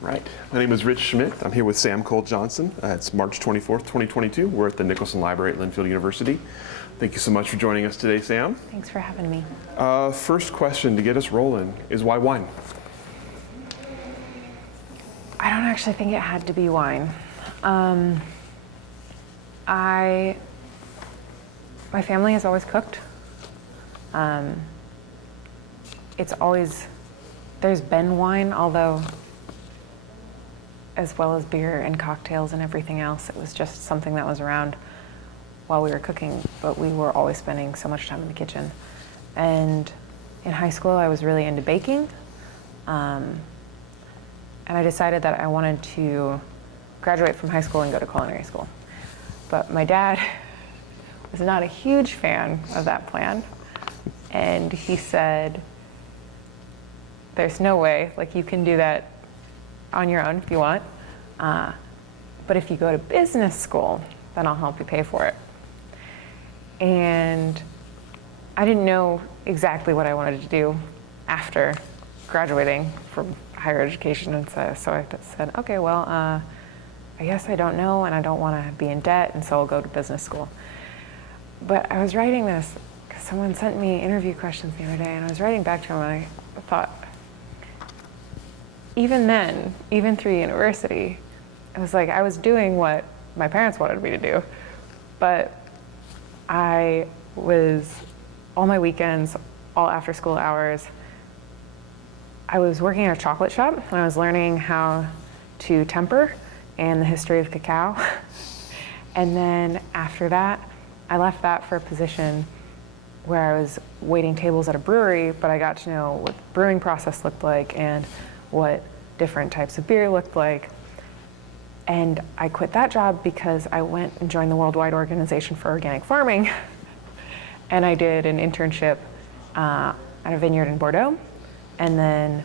Right. My name is Rich Schmidt. I'm here with Sam Cole-Johnson. It's March 24th, 2022. We're at the Nicholson Library at Linfield University. Thank you so much for joining us today, Sam. Thanks for having me. First question to get us rolling is why wine? I don't actually think it had to be wine. My family has always cooked. There's been wine, although as well as beer and cocktails and everything else, it was just something that was around while we were cooking, but we were always spending so much time in the kitchen. And in high school, I was really into baking. And I decided that I wanted to graduate from high school and go to culinary school. But my dad was not a huge fan of that plan. And he said, there's no way, like you can do that on your own if you want. But if you go to business school, then I'll help you pay for it. And I didn't know exactly what I wanted to do after graduating from higher education. And so I said, okay, well, I guess I don't know and I don't want to be in debt, and so I'll go to business school. But I was writing this because someone sent me interview questions the other day, and I was writing back to him and I thought, even then, even through university, it was like I was doing what my parents wanted me to do, but I was, all my weekends, all after school hours, I was working at a chocolate shop and I was learning how to temper and the history of cacao. And then after that, I left that for a position where I was waiting tables at a brewery, but I got to know what the brewing process looked like and what different types of beer looked like. And I quit that job because I went and joined the Worldwide Organization for Organic Farming. And I did an internship at a vineyard in Bordeaux, and then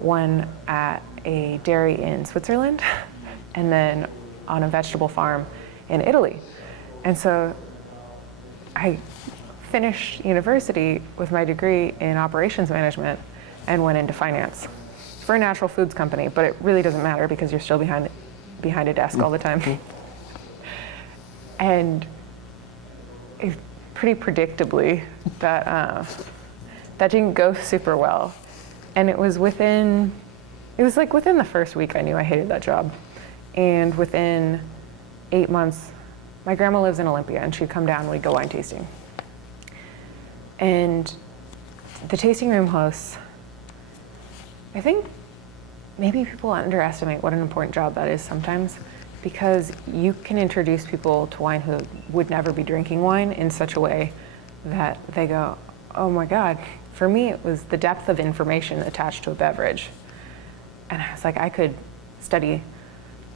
one at a dairy in Switzerland, and then on a vegetable farm in Italy. And so I finished university with my degree in operations management and went into finance for a natural foods company, but it really doesn't matter because you're still behind a desk all the time. And pretty predictably, that didn't go super well. And it was within the first week I knew I hated that job. And within 8 months, my grandma lives in Olympia, and she'd come down and we'd go wine tasting. And the tasting room hosts, I think maybe people underestimate what an important job that is sometimes, because you can introduce people to wine who would never be drinking wine in such a way that they go, oh my God. For me, it was the depth of information attached to a beverage. And I was like, I could study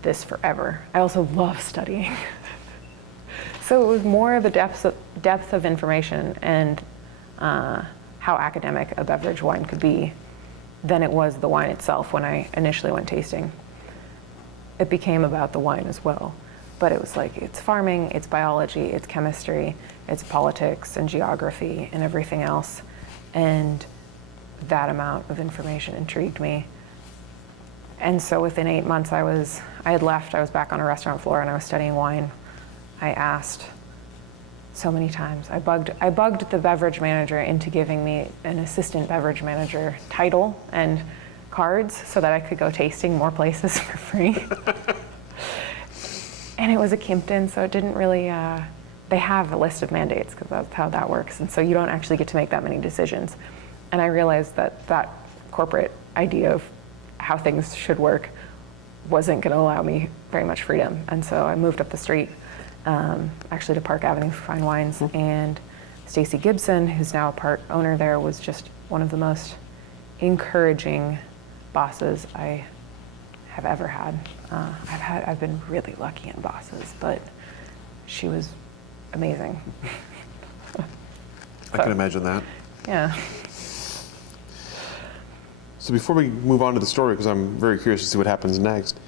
this forever. I also love studying. So it was more of the depth of information and how academic a beverage wine could be than it was the wine itself when I initially went tasting. It became about the wine as well, but it was like, it's farming, it's biology, it's chemistry, it's politics and geography and everything else. And that amount of information intrigued me. And so within 8 months I had left, I was back on a restaurant floor and I was studying wine. I asked so many times. I bugged the beverage manager into giving me an assistant beverage manager title and cards so that I could go tasting more places for free. And it was a Kimpton, so it didn't really, they have a list of mandates because that's how that works. And so you don't actually get to make that many decisions. And I realized that corporate idea of how things should work wasn't going to allow me very much freedom. And so I moved up the street, actually to Park Avenue for Fine Wines. And Stacy Gibson, who's now a part owner there, was just one of the most encouraging bosses I have ever had. I've been really lucky in bosses, but she was amazing. I can imagine that. Yeah. So before we move on to the story, because I'm very curious to see what happens next,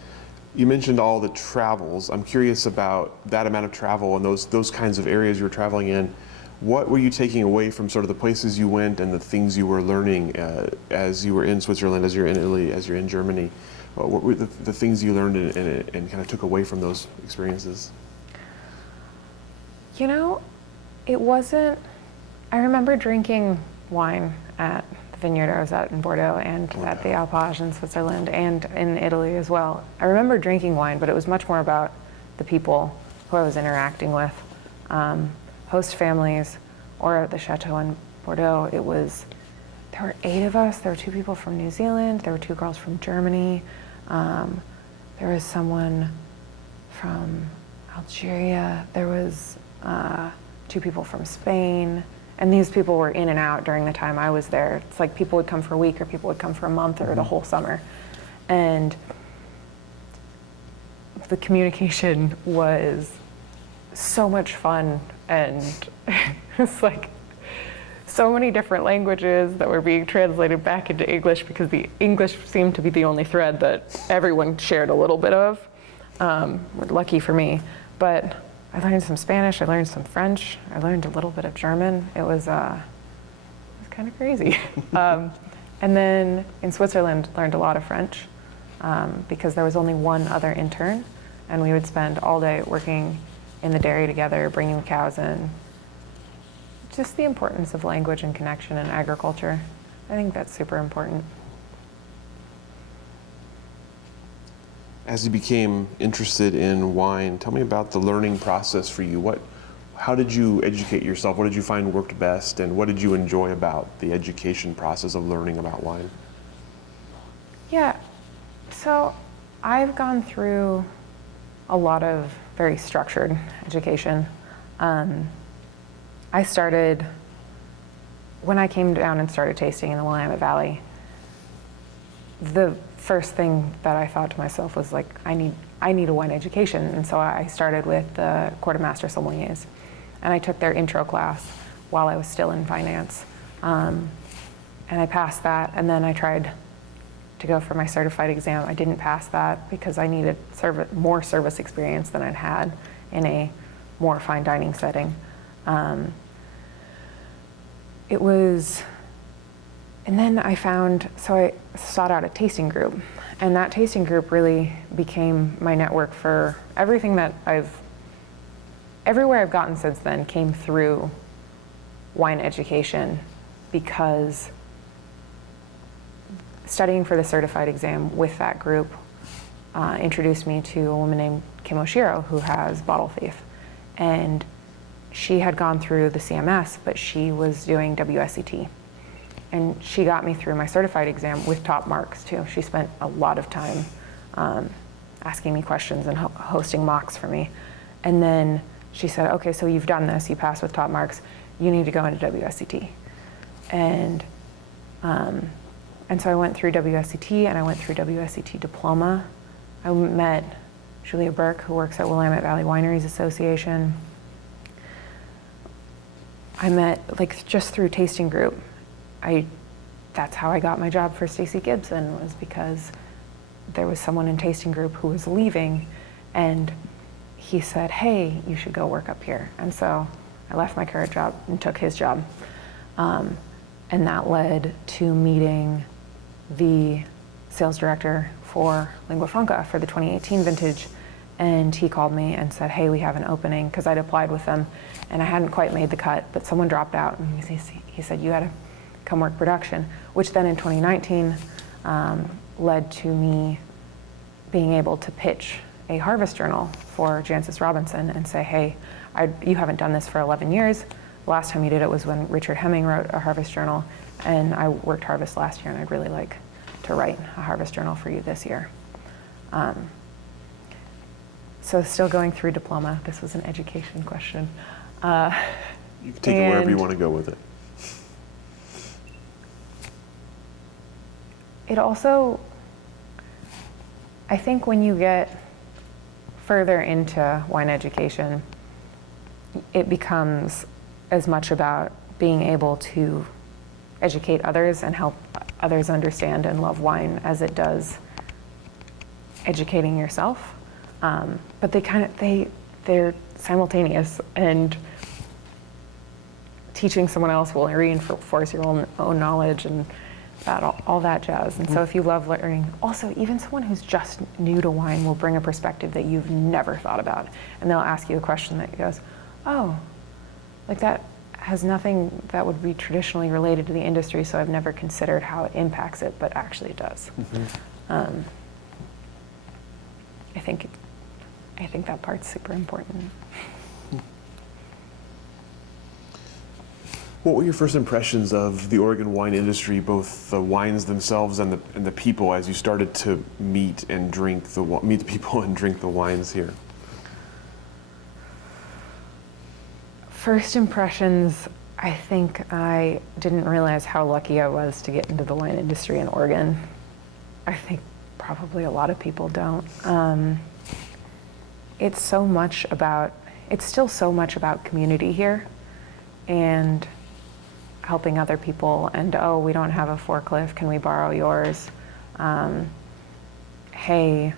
you mentioned all the travels. I'm curious about that amount of travel and those kinds of areas you were traveling in. What were you taking away from sort of the places you went and the things you were learning as you were in Switzerland, as you're in Italy, as you're in Germany? What were the things you learned and kind of took away from those experiences? You know, it wasn't, I remember drinking wine at the vineyard I was at in Bordeaux and at the Alpage in Switzerland and in Italy as well. I remember drinking wine, but it was much more about the people who I was interacting with. Host families, or at the chateau in Bordeaux, there were 8 of us. There were 2 people from New Zealand, there were 2 girls from Germany, there was someone from Algeria, there was 2 people from Spain, and these people were in and out during the time I was there. It's like people would come for a week or people would come for a month or the whole summer. And the communication was so much fun, and it's like so many different languages that were being translated back into English because the English seemed to be the only thread that everyone shared a little bit of. Lucky for me. But I learned some Spanish, I learned some French, I learned a little bit of German. It was kind of crazy. And then in Switzerland, learned a lot of French because there was only one other intern, and we would spend all day working in the dairy together, bringing the cows in. Just the importance of language and connection in agriculture. I think that's super important. As you became interested in wine, tell me about the learning process for you. How did you educate yourself? What did you find worked best? And what did you enjoy about the education process of learning about wine? Yeah, so I've gone through a lot of very structured education. I started, when I came down and started tasting in the Willamette Valley, the first thing that I thought to myself was like, I need a wine education. And so I started with the Court of Master Sommeliers. And I took their intro class while I was still in finance. And I passed that, and then I tried to go for my certified exam. I didn't pass that because I needed more service experience than I'd had in a more fine dining setting. And then I sought out a tasting group, and that tasting group really became my network for everything that everywhere I've gotten since then came through wine education, because studying for the certified exam with that group introduced me to a woman named Kim Oshiro, who has Bottle Thief. And she had gone through the CMS, but she was doing WSET. And she got me through my certified exam with top marks too. She spent a lot of time asking me questions and hosting mocks for me. And then she said, okay, so you've done this, you passed with top marks, you need to go into WSET. And so I went through WSET, and I went through WSET diploma. I met Julia Burke, who works at Willamette Valley Wineries Association. I met, just through tasting group, that's how I got my job for Stacy Gibson, was because there was someone in tasting group who was leaving, and he said, hey, you should go work up here. And so I left my current job and took his job. And that led to meeting the sales director for Lingua Franca for the 2018 vintage. And he called me and said, hey, we have an opening, because I'd applied with them and I hadn't quite made the cut, but someone dropped out, and he said, you gotta come work production, which then in 2019 led to me being able to pitch a harvest journal for Jancis Robinson and say, hey, you haven't done this for 11 years. Last time you did it was when Richard Hemming wrote a harvest journal, and I worked harvest last year, and I'd really like to write a harvest journal for you this year. So still going through diploma. This was an education question. You can take it wherever you want to go with it. It also, I think when you get further into wine education, it becomes as much about being able to educate others and help others understand and love wine as it does educating yourself. But they're simultaneous, and teaching someone else will reinforce your own knowledge, and all that jazz. And so if you love learning, also even someone who's just new to wine will bring a perspective that you've never thought about. And they'll ask you a question that goes, oh, like that has nothing that would be traditionally related to the industry, so I've never considered how it impacts it, but actually it does. I think that part's super important. What were your first impressions of the Oregon wine industry, both the wines themselves and the people, as you started to meet the people and drink the wines here? First impressions, I think I didn't realize how lucky I was to get into the wine industry in Oregon. I think probably a lot of people don't. It's still so much about community here and helping other people, and oh, we don't have a forklift, can we borrow yours? Hey,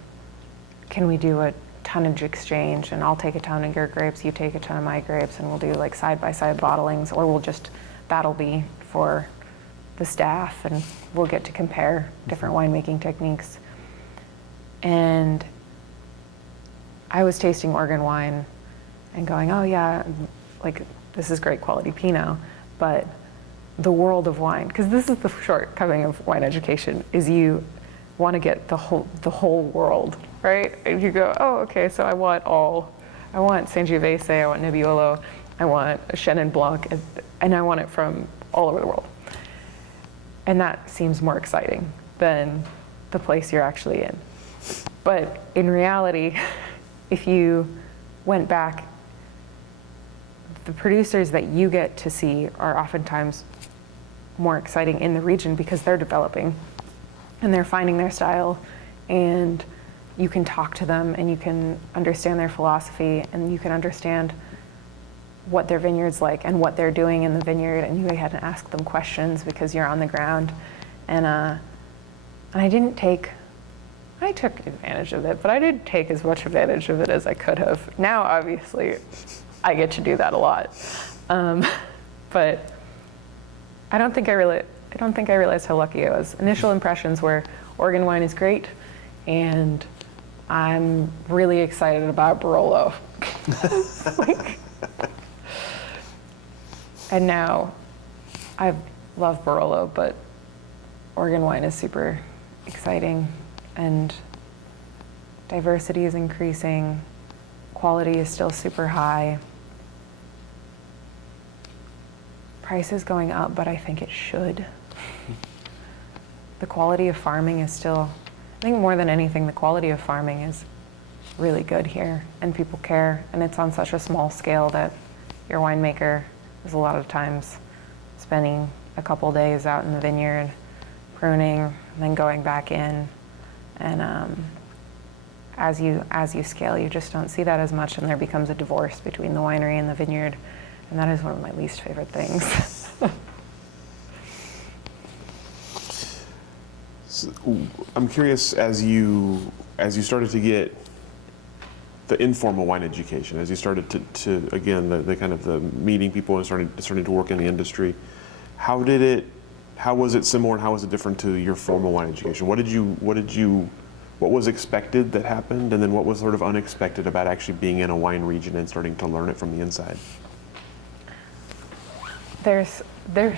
can we do a tonnage exchange, and I'll take a ton of your grapes, you take a ton of my grapes, and we'll do like side-by-side bottlings, or that'll be for the staff, and we'll get to compare different winemaking techniques. And I was tasting Oregon wine and going, oh yeah, like this is great quality Pinot, but the world of wine, because this is the shortcoming of wine education, is you want to get the whole world, right? And you go, oh, okay, so I want Sangiovese, I want Nebbiolo, I want a Chenin Blanc, and I want it from all over the world. And that seems more exciting than the place you're actually in. But in reality, if you went back, the producers that you get to see are oftentimes more exciting in the region because they're developing and they're finding their style, and you can talk to them and you can understand their philosophy and you can understand what their vineyard's like and what they're doing in the vineyard, and you go ahead and ask them questions because you're on the ground. And I took advantage of it, but I didn't take as much advantage of it as I could have. Now, obviously, I get to do that a lot. But I don't think I realized how lucky I was. Initial impressions were Oregon wine is great, and I'm really excited about Barolo. And now I love Barolo, but Oregon wine is super exciting, and diversity is increasing, quality is still super high. Price is going up, but I think it should. The quality of farming is still, I think more than anything, the quality of farming is really good here, and people care, and it's on such a small scale that your winemaker is a lot of times spending a couple days out in the vineyard pruning and then going back in, and as you scale, you just don't see that as much, and there becomes a divorce between the winery and the vineyard, and that is one of my least favorite things. So, I'm curious, as you started to get the informal wine education, as you started to again the kind of the meeting people and starting to work in the industry, how was it similar and how was it different to your formal wine education? What was expected that happened, and then what was sort of unexpected about actually being in a wine region and starting to learn it from the inside? There's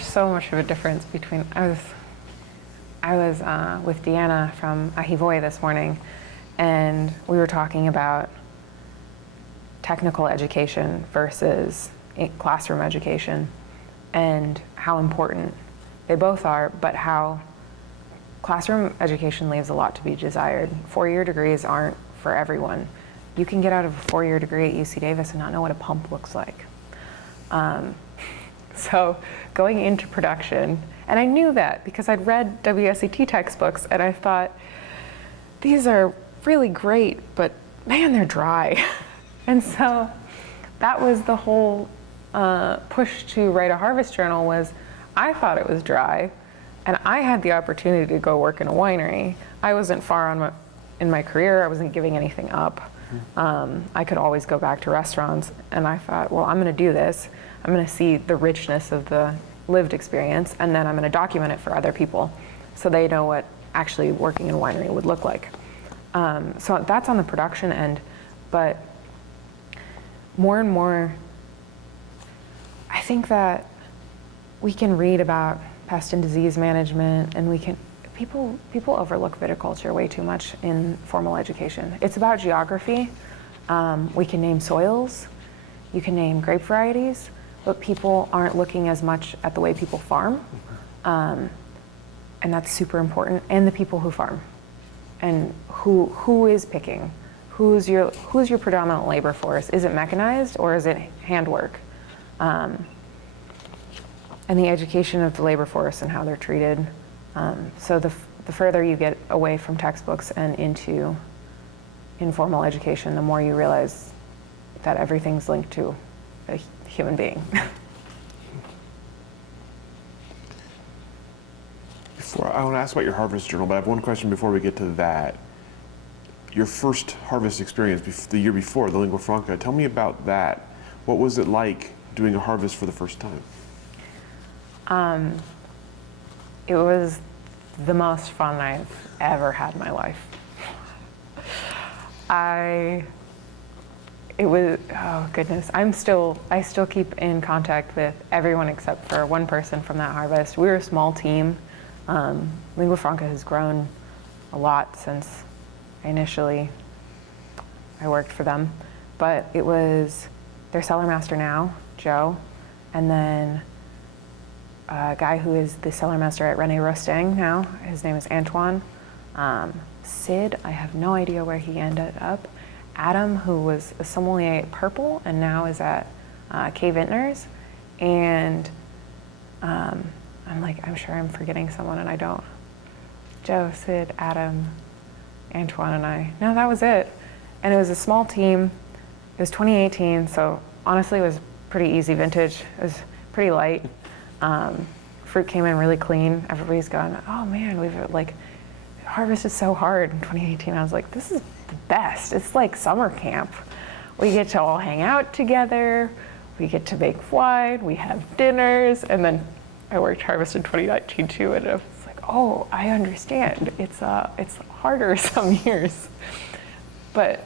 so much of a difference between, I was with Deanna from Ahivoy this morning, and we were talking about technical education versus classroom education and how important they both are, but how classroom education leaves a lot to be desired. 4-year degrees aren't for everyone. You can get out of a 4-year degree at UC Davis and not know what a pump looks like. So going into production, and I knew that because I'd read WSET textbooks and I thought, these are really great, but man, they're dry. And so that was the whole push to write a harvest journal, was I thought it was dry, and I had the opportunity to go work in a winery. I wasn't far in my career, I wasn't giving anything up. I could always go back to restaurants, and I thought, well, I'm gonna do this. I'm gonna see the richness of the lived experience, and then I'm going to document it for other people so they know what actually working in a winery would look like. So that's on the production end, but more and more, I think that we can read about pest and disease management, and people overlook viticulture way too much in formal education. It's about geography. We can name soils, you can name grape varieties, but people aren't looking as much at the way people farm. And that's super important, and the people who farm, and who is picking, who's your predominant labor force. Is it mechanized or is it handwork? And the education of the labor force and how they're treated. So the further you get away from textbooks and into informal education, the more you realize that everything's linked to a human being. I want to ask about your harvest journal, but I have one question before we get to that. Your first harvest experience the year before, the lingua franca, tell me about that. What was it like doing a harvest for the first time? It was the most fun I've ever had in my life. Oh goodness, I still keep in contact with everyone except for one person from that harvest. We were a small team. Lingua franca has grown a lot since I worked for them, but it was their cellar master now, Joe, and then a guy who is the cellar master at René Rostang now. His name is Antoine. Sid, I have no idea where he ended up. Adam, who was a sommelier at Purple and now is at K Vintners, and I'm sure I'm forgetting someone and I don't. Joe, Sid, Adam, Antoine, and I. No, that was it. And it was a small team. It was 2018, so honestly it was pretty easy vintage. It was pretty light. Fruit came in really clean. Everybody's gone, oh man, harvest is so hard in 2018. I was like, this is the best. It's like summer camp. We get to all hang out together. We get to make wine. We have dinners. And then I worked harvest in 2019 too, and it was like, oh, I understand. It's harder some years. But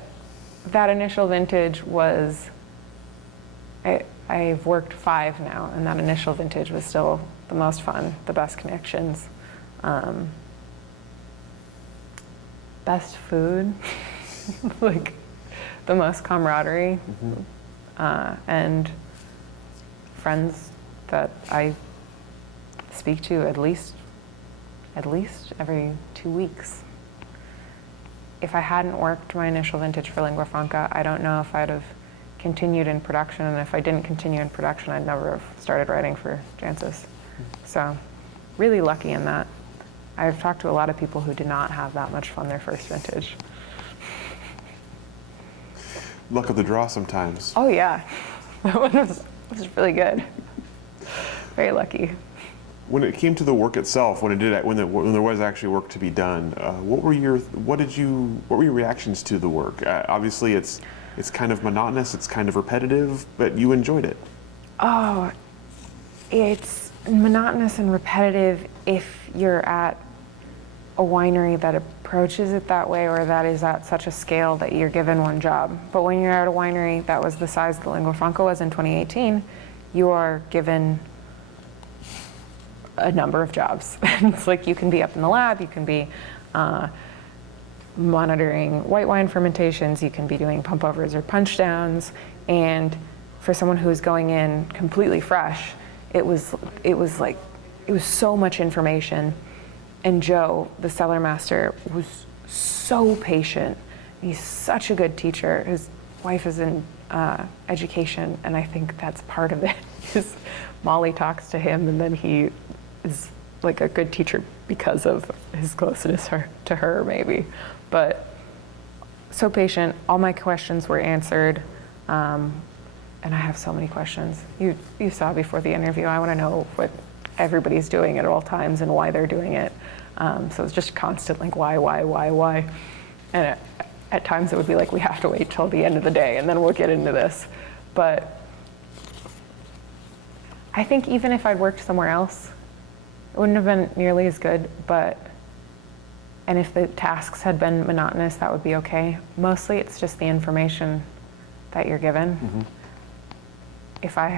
that initial vintage was, I've worked 5 now, and that initial vintage was still the most fun, the best connections, best food, like the most camaraderie, and friends that I speak to at least every 2 weeks. If I hadn't worked my initial vintage for lingua franca, I don't know if I'd have continued in production, and if I didn't continue in production, I'd never have started writing for Jancis. So, really lucky in that. I've talked to a lot of people who did not have that much fun their first vintage. Luck of the draw sometimes. Oh yeah, that one was really good. Very lucky. When it came to the work itself, when there was actually work to be done, what were your reactions to the work? Obviously, it's kind of monotonous, it's kind of repetitive, but you enjoyed it. Oh, it's monotonous and repetitive if you're at a winery that approaches it that way, or that is at such a scale that you're given one job. But when you're at a winery that was the size the lingua franca was in 2018, you are given a number of jobs. It's like you can be up in the lab, you can be monitoring white wine fermentations, you can be doing pump overs or punch downs, and for someone who is going in completely fresh, it was so much information. And Joe, the cellar master, was so patient. He's such a good teacher. His wife is in education, and I think that's part of it. Is Molly talks to him, and then he is like a good teacher because of his closeness to her, maybe. But so patient. All my questions were answered, and I have so many questions. You saw before the interview. I want to know what everybody's doing at all times and why they're doing it. So it's just constant, like, why? And at times it would be like, we have to wait till the end of the day and then we'll get into this. But I think even if I'd worked somewhere else, it wouldn't have been nearly as good, and if the tasks had been monotonous, that would be okay. Mostly it's just the information that you're given. Mm-hmm. If I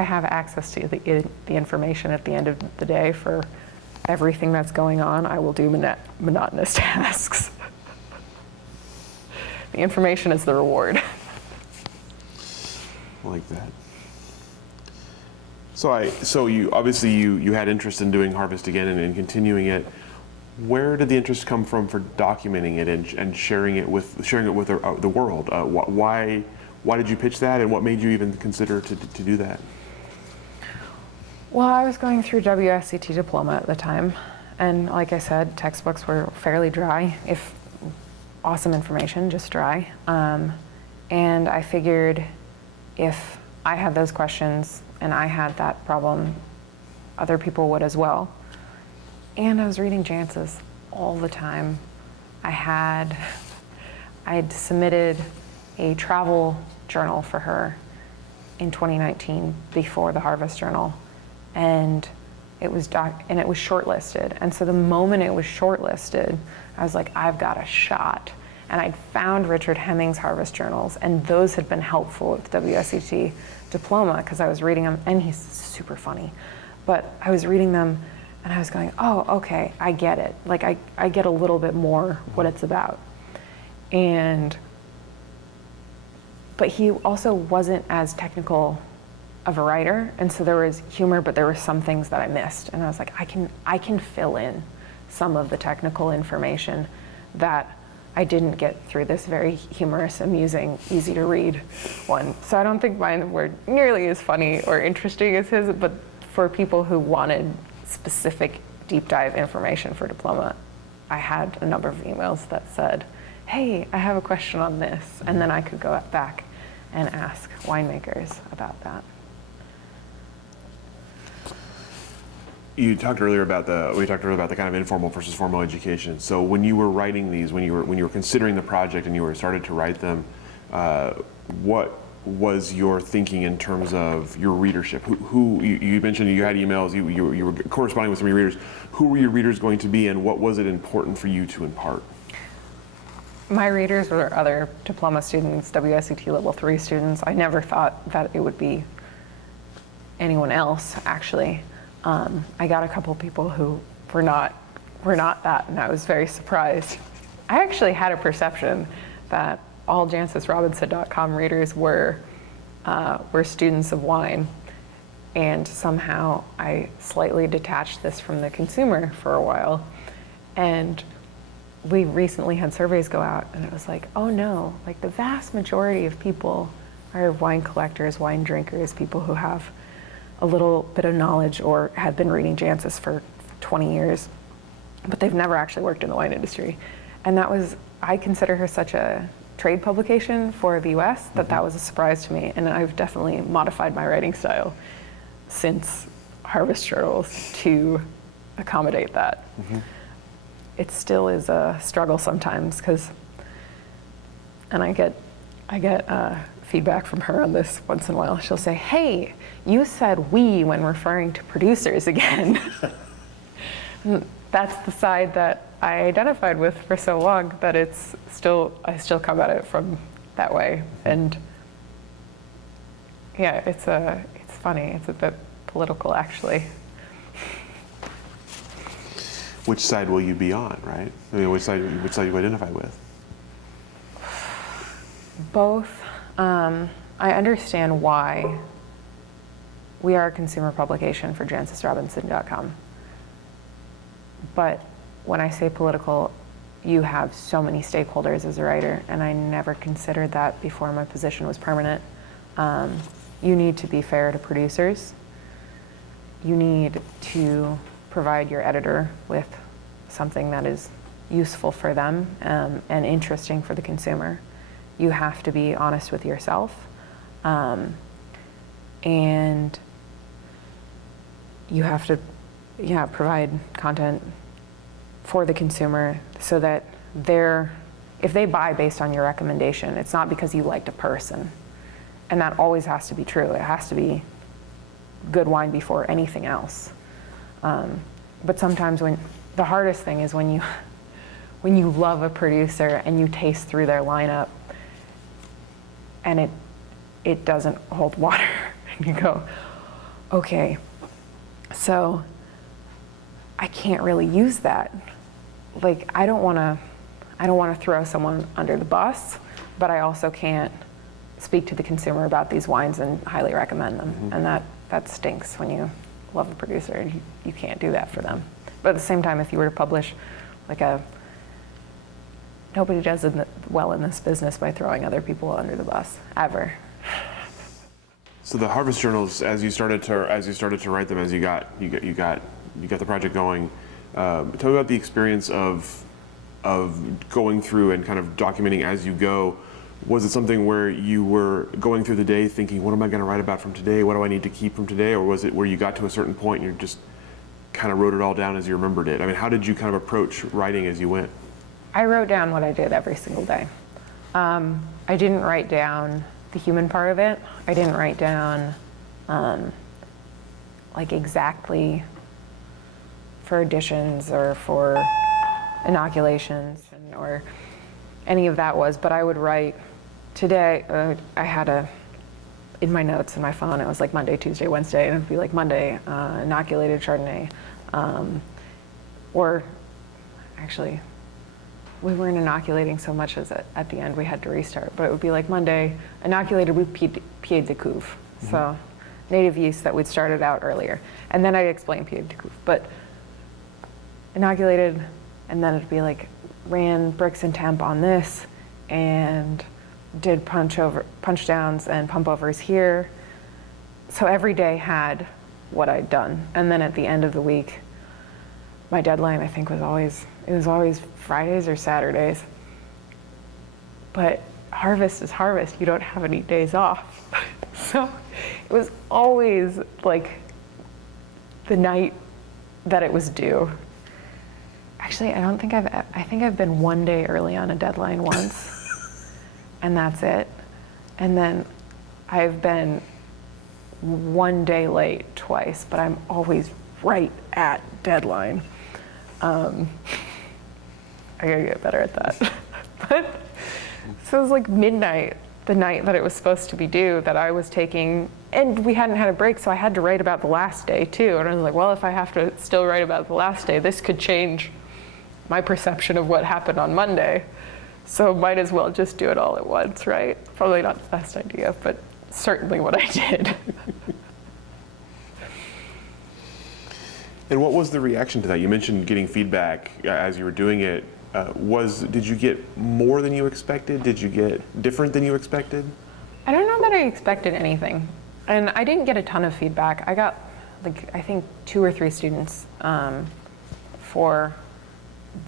have access to the information at the end of the day for everything that's going on, I will do monotonous tasks. The information is the reward. I like that. So you obviously you had interest in doing Harvest again and continuing it. Where did the interest come from for documenting it and sharing it with the world? Why did you pitch that, and what made you even consider to do that? Well, I was going through WSET diploma at the time, and like I said, textbooks were fairly dry, if awesome information, just dry. And I figured if I had those questions and I had that problem, other people would as well. And I was reading Jance's all the time. I had submitted a travel journal for her in 2019 before the Harvest Journal, and it was shortlisted. And so the moment it was shortlisted, I was like, I've got a shot. And I'd found Richard Hemming's Harvest Journals, and those had been helpful with WSET diploma because I was reading them, and he's super funny. But I was reading them, and I was going, oh, okay, I get it. Like, I get a little bit more what it's about. But he also wasn't as technical of a writer, and so there was humor, but there were some things that I missed. And I was like, I can fill in some of the technical information that I didn't get through this very humorous, amusing, easy to read one. So I don't think mine were nearly as funny or interesting as his, but for people who wanted specific deep dive information for diploma, I had a number of emails that said, hey, I have a question on this. And then I could go back and ask winemakers about that. We talked earlier about the kind of informal versus formal education. So when you were writing these, when you were considering the project and you were started to write them, what was your thinking in terms of your readership? Who you mentioned you had emails, you were corresponding with some of your readers. Who were your readers going to be, and what was it important for you to impart? My readers were other diploma students, WSET level 3 students. I never thought that it would be anyone else, actually. I got a couple people who were not that, and I was very surprised. I actually had a perception that all JancesRobinson.com readers were students of wine, and somehow I slightly detached this from the consumer for a while. And we recently had surveys go out, and it was like, oh no, like the vast majority of people are wine collectors, wine drinkers, people who have a little bit of knowledge or had been reading Jancis for 20 years, but they've never actually worked in the wine industry. And I consider her such a trade publication for the US that was a surprise to me. And I've definitely modified my writing style since Harvest Journals to accommodate that. Mm-hmm. It still is a struggle sometimes and I get feedback from her on this once in a while. She'll say, hey, you said we when referring to producers again. That's the side that I identified with for so long that I still come at it from that way. And yeah, it's funny. It's a bit political, actually. Which side will you be on, right? I mean, which side you identify with? Both. I understand why we are a consumer publication for JancesRobinson.com. But when I say political, you have so many stakeholders as a writer, and I never considered that before my position was permanent. You need to be fair to producers. You need to provide your editor with something that is useful for them and interesting for the consumer. You have to be honest with yourself, and you have to provide content for the consumer so that if they buy based on your recommendation, it's not because you liked a person. And that always has to be true. It has to be good wine before anything else. But sometimes the hardest thing is when you love a producer and you taste through their lineup and it doesn't hold water. And you go, okay, so I can't really use that. Like, I don't want to throw someone under the bus, but I also can't speak to the consumer about these wines and highly recommend them. Mm-hmm. And that stinks when you love a producer and you can't do that for them. But at the same time, if you were to publish nobody does well in this business by throwing other people under the bus, ever. So the harvest journals, as you started to write them, as you got the project going, tell me about the experience of going through and kind of documenting as you go. Was it something where you were going through the day thinking, what am I going to write about from today? What do I need to keep from today? Or was it where you got to a certain point and you just kind of wrote it all down as you remembered it? I mean, how did you kind of approach writing as you went? I wrote down what I did every single day. I didn't write down the human part of it. I didn't write down exactly for additions or for inoculations or any of that was, but I would write today. I had in my notes in my phone, it was like Monday, Tuesday, Wednesday, and it would be like Monday, inoculated Chardonnay, or actually, we weren't inoculating so much as at the end we had to restart, but it would be like Monday, inoculated with Pied de Couve, mm-hmm. So native yeast that we'd started out earlier. And then I'd explain Pied de Couve, but inoculated, and then it'd be like, ran Brix and Temp on this, and did punch downs and pump overs here. So every day had what I'd done. And then at the end of the week, my deadline, I think, was always Fridays or Saturdays. But harvest is harvest. You don't have any days off. So it was always like the night that it was due. Actually, I think I've been one day early on a deadline once, and that's it. And then I've been one day late twice, but I'm always right at deadline. I gotta get better at that. But so it was like midnight, the night that it was supposed to be due, that I was taking, and we hadn't had a break, so I had to write about the last day too. And I was like, well, if I have to still write about the last day, this could change my perception of what happened on Monday. So might as well just do it all at once, right? Probably not the best idea, but certainly what I did. And what was the reaction to that? You mentioned getting feedback as you were doing it. Did you get more than you expected? Did you get different than you expected? I don't know that I expected anything. And I didn't get a ton of feedback. I got, I think 2 or 3 students for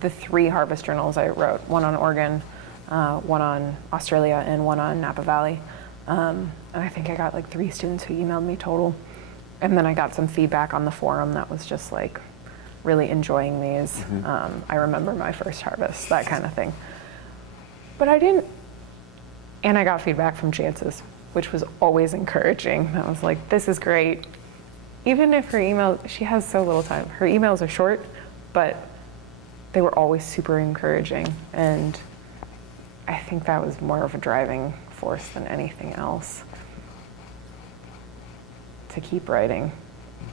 the 3 harvest journals I wrote, one on Oregon, one on Australia, and one on Napa Valley. And I think I got 3 students who emailed me total. And then I got some feedback on the forum that was just really enjoying these. Mm-hmm. I remember my first harvest, that kind of thing. But I didn't, and I got feedback from Chances, which was always encouraging. I was like, this is great. Even if her email, she has so little time. Her emails are short, but they were always super encouraging. And I think that was more of a driving force than anything else to keep writing.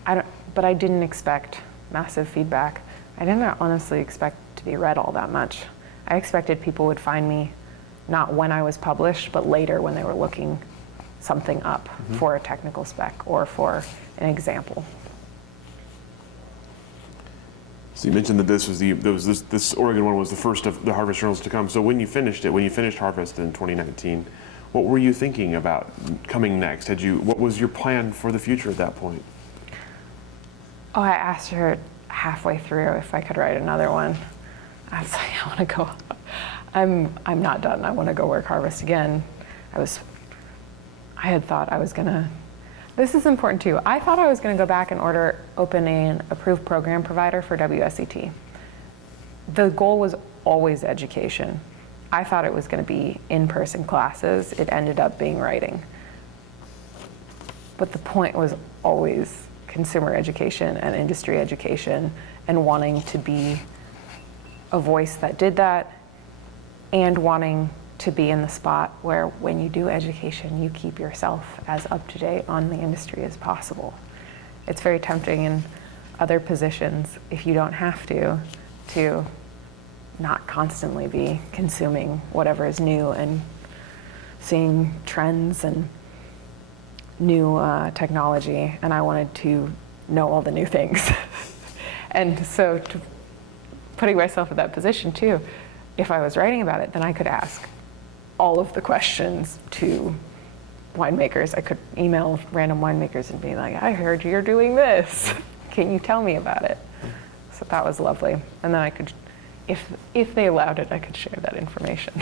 But I didn't expect massive feedback. I didn't honestly expect to be read all that much. I expected people would find me not when I was published, but later when they were looking something up mm-hmm. for a technical spec or for an example. So you mentioned that this Oregon one was the first of the harvest journals to come. So when you finished Harvest in 2019, what were you thinking about coming next? What was your plan for the future at that point? Oh, I asked her halfway through if I could write another one. I was like, I want to go. I'm not done. I want to go work harvest again. I had thought I was gonna. This is important too. I thought I was going to go back and open an approved program provider for WSET. The goal was always education. I thought it was going to be in-person classes. It ended up being writing. But the point was always consumer education and industry education, and wanting to be a voice that did that, and wanting to be in the spot where when you do education, you keep yourself as up to date on the industry as possible. It's very tempting in other positions, if you don't have to not constantly be consuming whatever is new and seeing trends and new technology, and I wanted to know all the new things. And so putting myself in that position too, if I was writing about it, then I could ask all of the questions to winemakers. I could email random winemakers and be like, I heard you're doing this. Can you tell me about it? So that was lovely. And then I could, if they allowed it, I could share that information.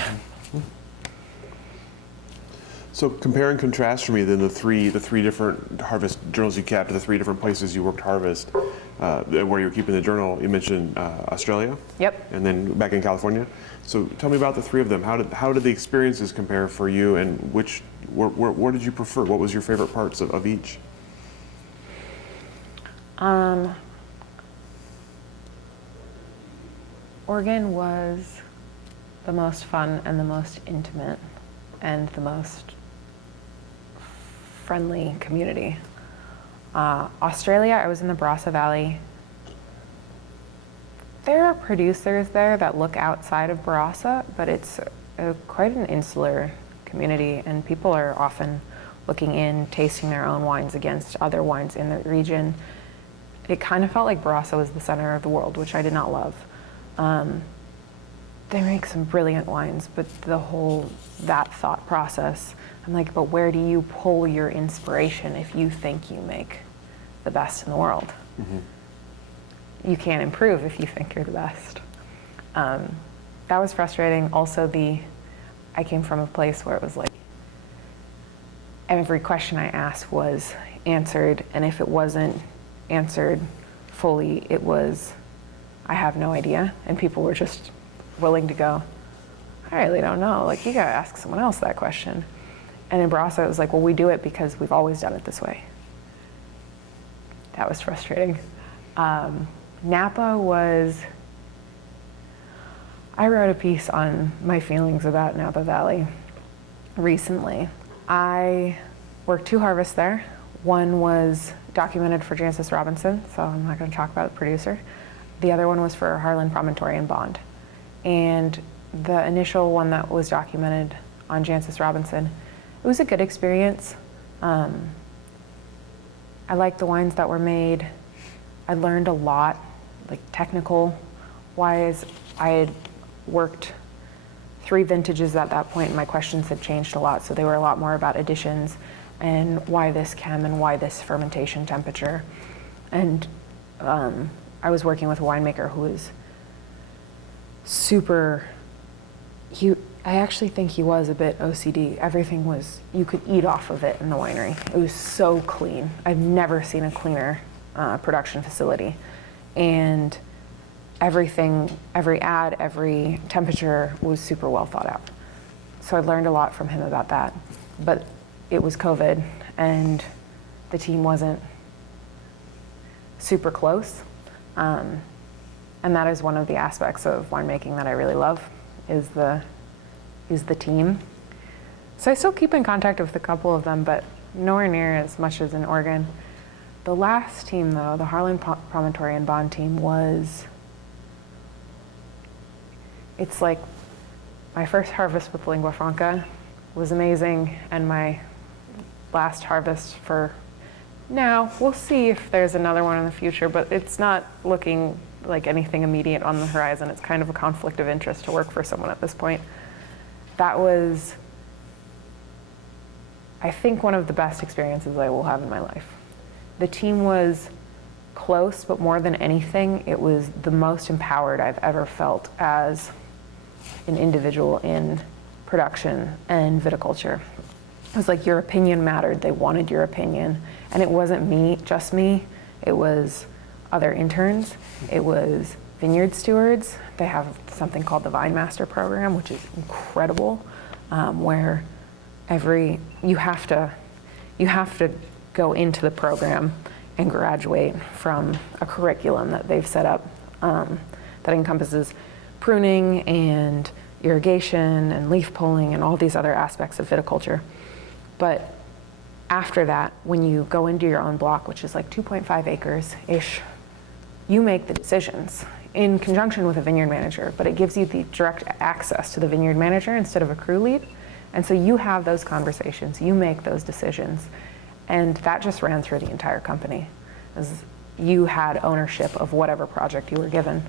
So compare and contrast for me then the three different harvest journals you kept, the three different places you worked harvest, where you were keeping the journal. You mentioned Australia. Yep. And then back in California. So tell me about the three of them. How did the experiences compare for you, and where did you prefer? What was your favorite parts of each? Oregon was the most fun and the most intimate and the most friendly community. Australia, I was in the Barossa Valley. There are producers there that look outside of Barossa, but it's quite an insular community, and people are often looking in, tasting their own wines against other wines in the region. It kind of felt like Barossa was the center of the world, which I did not love. They make some brilliant wines, but that thought process, I'm like, but where do you pull your inspiration if you think you make the best in the world? Mm-hmm. You can't improve if you think you're the best. That was frustrating. Also, I came from a place where it was like, every question I asked was answered, and if it wasn't answered fully, it was, I have no idea, and people were just willing to go, I really don't know, like, you gotta ask someone else that question. And in Barossa, it was like, well, we do it because we've always done it this way. That was frustrating. Napa was, I wrote a piece on my feelings about Napa Valley recently. I worked 2 harvests there. One was documented for Jancis Robinson, so I'm not gonna talk about the producer. The other one was for Harlan Promontory and Bond. And the initial one that was documented on Jancis Robinson, it was a good experience. I liked the wines that were made. I learned a lot, like technical wise. I had worked 3 vintages at that point, and my questions had changed a lot, so they were a lot more about additions and why this chem and why this fermentation temperature. And I was working with a winemaker who was super, I actually think he was a bit OCD. Everything was, you could eat off of it in the winery. It was so clean. I've never seen a cleaner production facility. And everything, every ad, every temperature was super well thought out. So I learned a lot from him about that. But it was COVID, and the team wasn't super close. And that is one of the aspects of winemaking that I really love, is the team. So I still keep in contact with a couple of them, but nowhere near as much as in Oregon. The last team, though, the Harlan Promontory and Bond team, it's like my first harvest with Lingua Franca was amazing, and my last harvest for now. We'll see if there's another one in the future, but it's not looking like anything immediate on the horizon. It's kind of a conflict of interest to work for someone at this point. That was, I think, one of the best experiences I will have in my life. The team was close, but more than anything, it was the most empowered I've ever felt as an individual in production and viticulture. It was like your opinion mattered. They wanted your opinion. And it wasn't me, just me. It was other interns. It was vineyard stewards. They have something called the Vine Master program, which is incredible, where you have to go into the program and graduate from a curriculum that they've set up that encompasses pruning and irrigation and leaf pulling and all these other aspects of viticulture. But after that, when you go into your own block, which is like 2.5 acres-ish, you make the decisions in conjunction with a vineyard manager, but it gives you the direct access to the vineyard manager instead of a crew lead. And so you have those conversations, you make those decisions, and that just ran through the entire company. As you had ownership of whatever project you were given.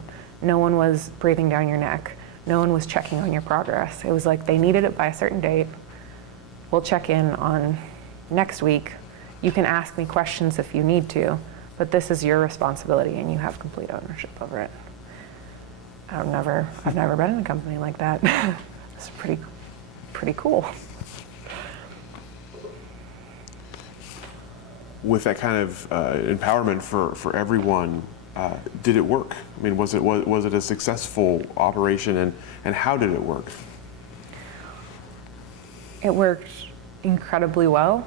No one was breathing down your neck. No one was checking on your progress. It was like they needed it by a certain date. We'll check in on next week. You can ask me questions if you need to, but this is your responsibility and you have complete ownership over it. I've never been in a company like that. It's pretty cool. With that kind of empowerment for everyone, did it work? I mean, was it a successful operation, and how did it work? It worked incredibly well.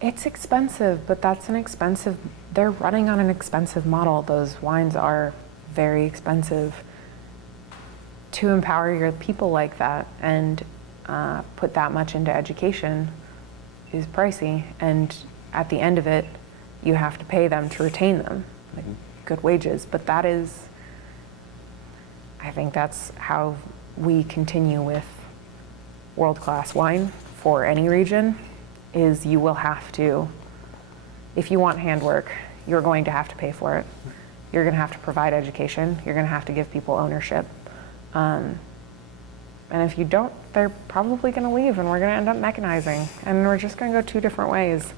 It's expensive, but they're running on an expensive model. Those wines are very expensive. To empower your people like that and put that much into education is pricey, and at the end of it, you have to pay them to retain them, like good wages. But I think that's how we continue with world-class wine for any region, is you will have to, if you want handwork, you're going to have to pay for it. You're going to have to provide education. You're going to have to give people ownership. And if you don't, they're probably going to leave, and we're going to end up mechanizing, and we're just going to go two different ways.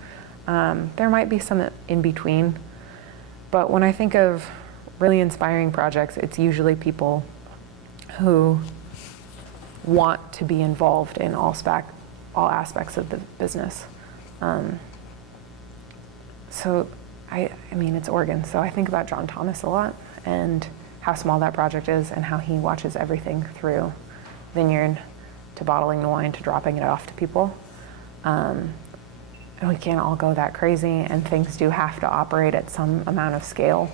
There might be some in between, but when I think of really inspiring projects, it's usually people who want to be involved in all aspects of the business. So I mean, it's Oregon, so I think about John Thomas a lot and how small that project is and how he watches everything through vineyard to bottling the wine to dropping it off to people. And we can't all go that crazy, and things do have to operate at some amount of scale.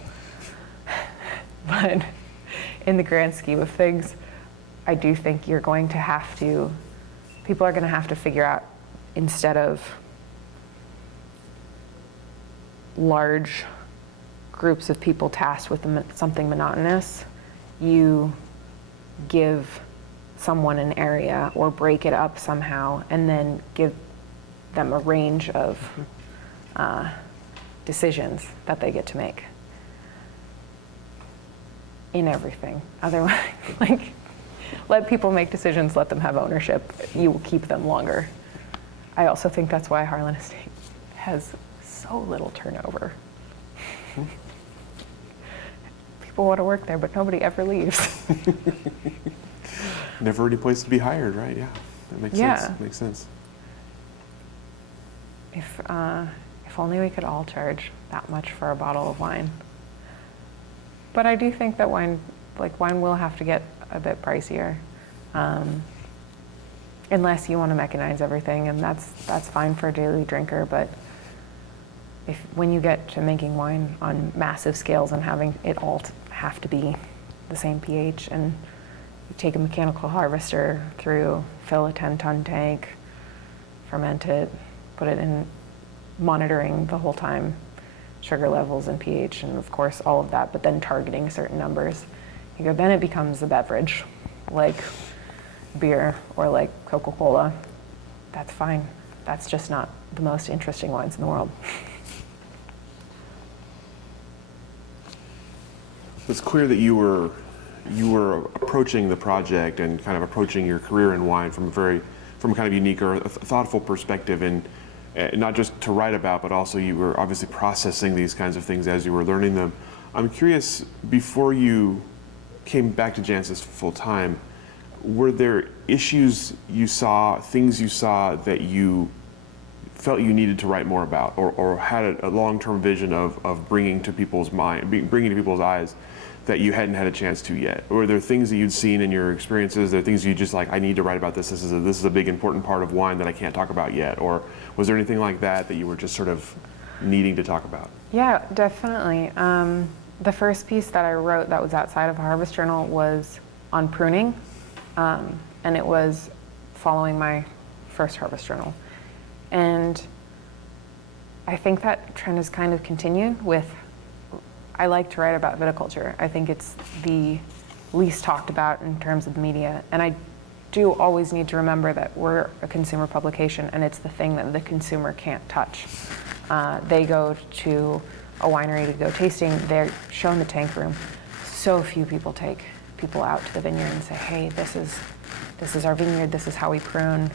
But in the grand scheme of things, I do think people are going to have to figure out, instead of large groups of people tasked with something monotonous, you give someone an area or break it up somehow and then give them a range of decisions that they get to make in everything. Otherwise, let people make decisions, let them have ownership. You will keep them longer. I also think that's why Harlan Estate has so little turnover. People want to work there, but nobody ever leaves. Never any place to be hired, right? Yeah, that makes sense. Makes sense. If only we could all charge that much for a bottle of wine. But I do think that wine will have to get a bit pricier, unless you want to mechanize everything, and that's fine for a daily drinker. But when you get to making wine on massive scales and having it all have to be the same pH, and you take a mechanical harvester through, fill a 10-ton tank, ferment it, put it in, monitoring the whole time, sugar levels and pH, and of course all of that, but then targeting certain numbers. Then it becomes a beverage, like beer or like Coca-Cola. That's fine. That's just not the most interesting wines in the world. It's clear that you were approaching the project and kind of approaching your career in wine from a kind of unique or a thoughtful perspective, and not just to write about, but also you were obviously processing these kinds of things as you were learning them. I'm curious, before you came back to Jancis full time, were there issues you saw, things you saw that you felt you needed to write more about, or had a long-term vision of bringing to people's eyes that you hadn't had a chance to yet? Or are there things that you'd seen in your experiences? There are things you just like, I need to write about this. This is a big important part of wine that I can't talk about yet. Or was there anything like that that you were just sort of needing to talk about? Yeah, definitely. The first piece that I wrote that was outside of a Harvest Journal was on pruning, and it was following my first Harvest Journal. And I think that trend has kind of continued with, I like to write about viticulture. I think it's the least talked about in terms of the media. And I do always need to remember that we're a consumer publication, and it's the thing that the consumer can't touch. They go to a winery to go tasting, they're shown the tank room. So few people take people out to the vineyard and say, hey, this is our vineyard, this is how we prune,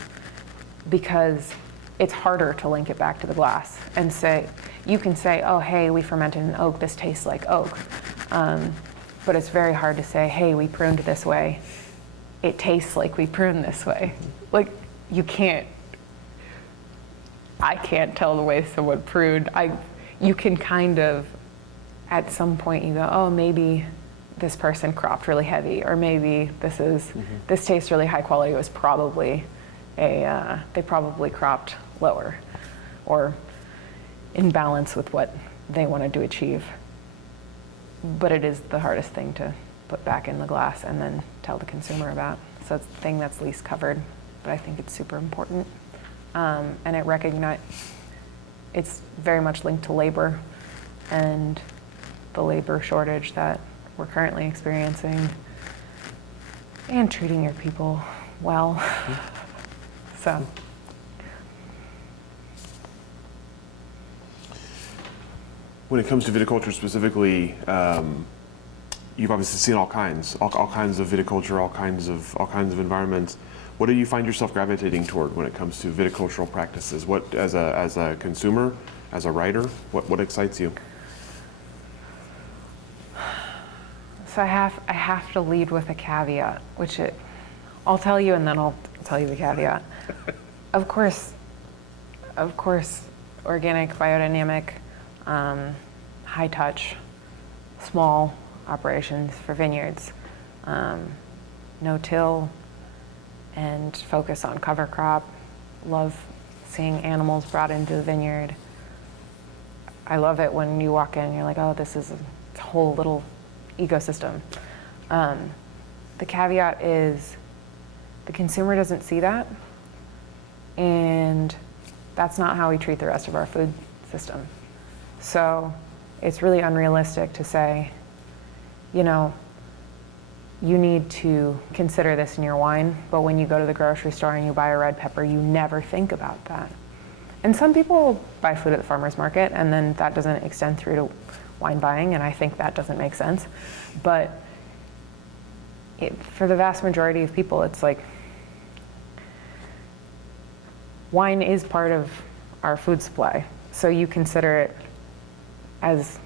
because it's harder to link it back to the glass and say, you can say, oh, hey, we fermented in oak, this tastes like oak. But it's very hard to say, hey, we pruned this way, it tastes like we pruned this way. Like, I can't tell the way someone pruned. You can kind of, at some point you go, oh, maybe this person cropped really heavy, or maybe this tastes really high quality. It was probably they probably cropped lower, or in balance with what they wanted to achieve. But it is the hardest thing to put back in the glass and then tell the consumer about. So it's the thing that's least covered, but I think it's super important. And it's very much linked to labor and the labor shortage that we're currently experiencing, and treating your people well. So. When it comes to viticulture specifically, you've obviously seen all kinds of viticulture, all kinds of environments. What do you find yourself gravitating toward when it comes to viticultural practices? What, as a consumer, as a writer, what excites you? So I have to lead with a caveat, I'll tell you, and then I'll tell you the caveat. Of course, organic, biodynamic, high touch, small operations for vineyards, no-till, and focus on cover crop. Love seeing animals brought into the vineyard. I love it when you walk in and you're like, oh, this is a whole little ecosystem. The caveat is the consumer doesn't see that, and that's not how we treat the rest of our food system. So it's really unrealistic to say, you need to consider this in your wine, but when you go to the grocery store and you buy a red pepper, you never think about that. And some people buy food at the farmer's market, and then that doesn't extend through to wine buying, and I think that doesn't make sense. But for the vast majority of people, it's like, wine is part of our food supply. So you consider it as,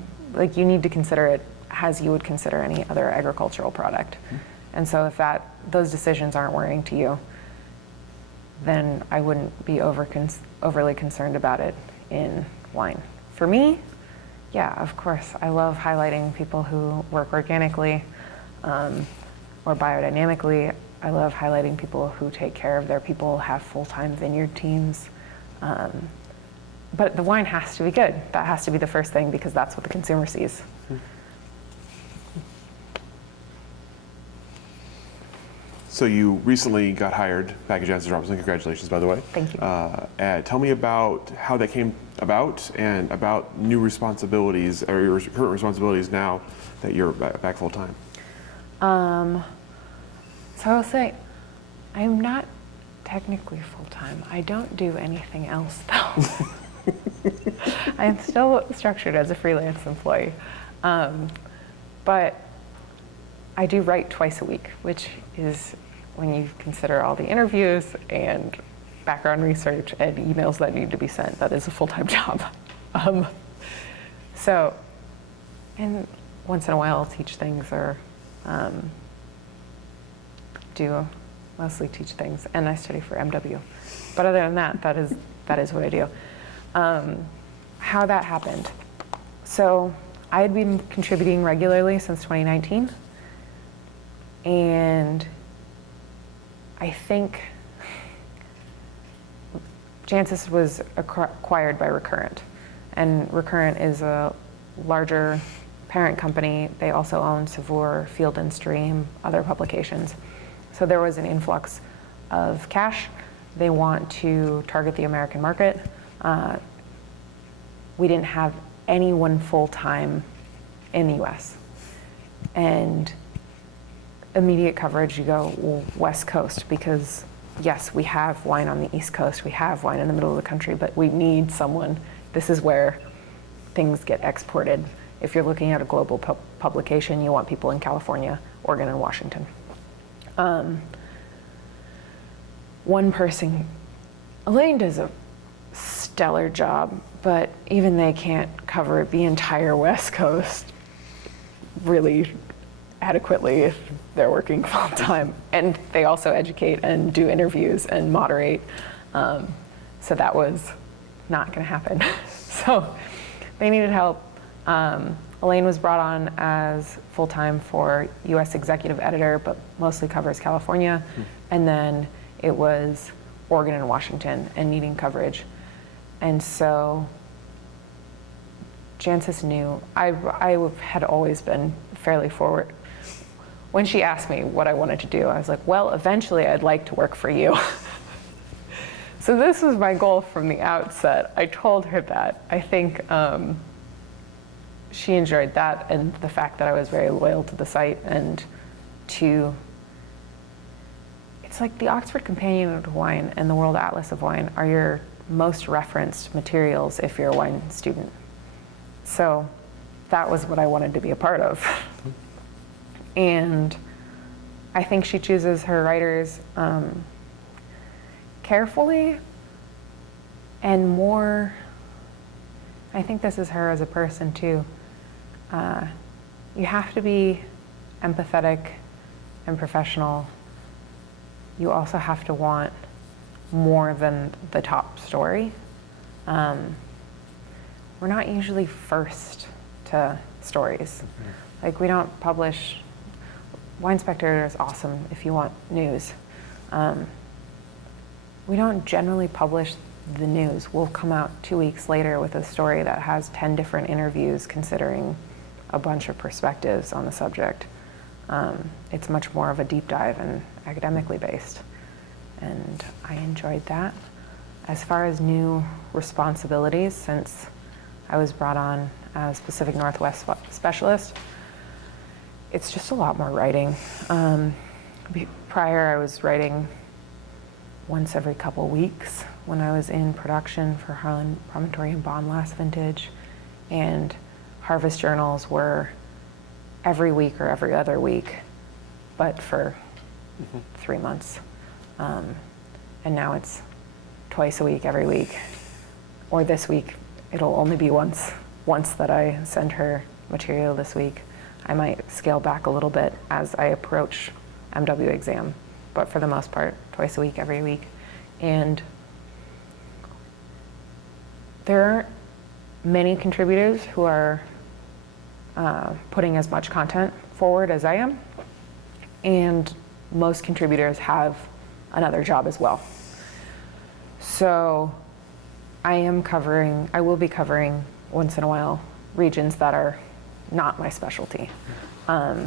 you need to consider it as you would consider any other agricultural product. And so if those decisions aren't worrying to you, then I wouldn't be overly concerned about it in wine. For me, yeah, of course, I love highlighting people who work organically or biodynamically. I love highlighting people who take care of their people, have full-time vineyard teams. But the wine has to be good. That has to be the first thing, because that's what the consumer sees. So you recently got hired back at Jancis Robinson. Congratulations, by the way. Thank you. Tell me about how that came about, and about new responsibilities, or your current responsibilities now that you're back full time. So I'll say, I'm not technically full time. I don't do anything else though. I'm still structured as a freelance employee. But I do write twice a week, which is, when you consider all the interviews and background research and emails that need to be sent, that is a full-time job. So, and once in a while I'll teach things, or mostly teach things, and I study for MW. But other than that, that is what I do. How that happened. So I had been contributing regularly since 2019, and I think Jancis was acquired by Recurrent, and Recurrent is a larger parent company. They also own Savour, Field and Stream, other publications. So there was an influx of cash. They want to target the American market. We didn't have anyone full-time in the US. And immediate coverage, you go, well, West Coast, because yes, we have wine on the East Coast, we have wine in the middle of the country, but we need someone. This is where things get exported. If you're looking at a global publication, you want people in California, Oregon, and Washington. One person, Elaine does a stellar job, but even they can't cover the entire West Coast really adequately if they're working full time. And they also educate and do interviews and moderate. So that was not gonna happen. So they needed help. Elaine was brought on as full-time for US executive editor, but mostly covers California. And then it was Oregon and Washington and needing coverage. And so Jancis knew, I had always been fairly forward. When she asked me what I wanted to do, I was like, well, eventually I'd like to work for you. So this was my goal from the outset. I told her that. I think she enjoyed that, and the fact that I was very loyal to the site and to, it's like the Oxford Companion to Wine and the World Atlas of Wine are your most referenced materials if you're a wine student. So that was what I wanted to be a part of. And I think she chooses her writers carefully and more, I think this is her as a person too. You have to be empathetic and professional. You also have to want more than the top story. We're not usually first to stories. Like, we don't publish, Wine Spectator is awesome if you want news. We don't generally publish the news. We'll come out 2 weeks later with a story that has 10 different interviews considering a bunch of perspectives on the subject. It's much more of a deep dive and academically based. And I enjoyed that. As far as new responsibilities, since I was brought on as Pacific Northwest specialist, it's just a lot more writing. Prior, I was writing once every couple weeks when I was in production for Harlan Promontory and Bond last vintage, and harvest journals were every week or every other week, but for 3 months. And now it's twice a week, every week. Or this week, it'll only be once that I send her material this week. I might scale back a little bit as I approach MW exam, but for the most part, twice a week, every week. And there aren't many contributors who are putting as much content forward as I am, and most contributors have another job as well. So I will be covering once in a while regions that are not my specialty. Yeah,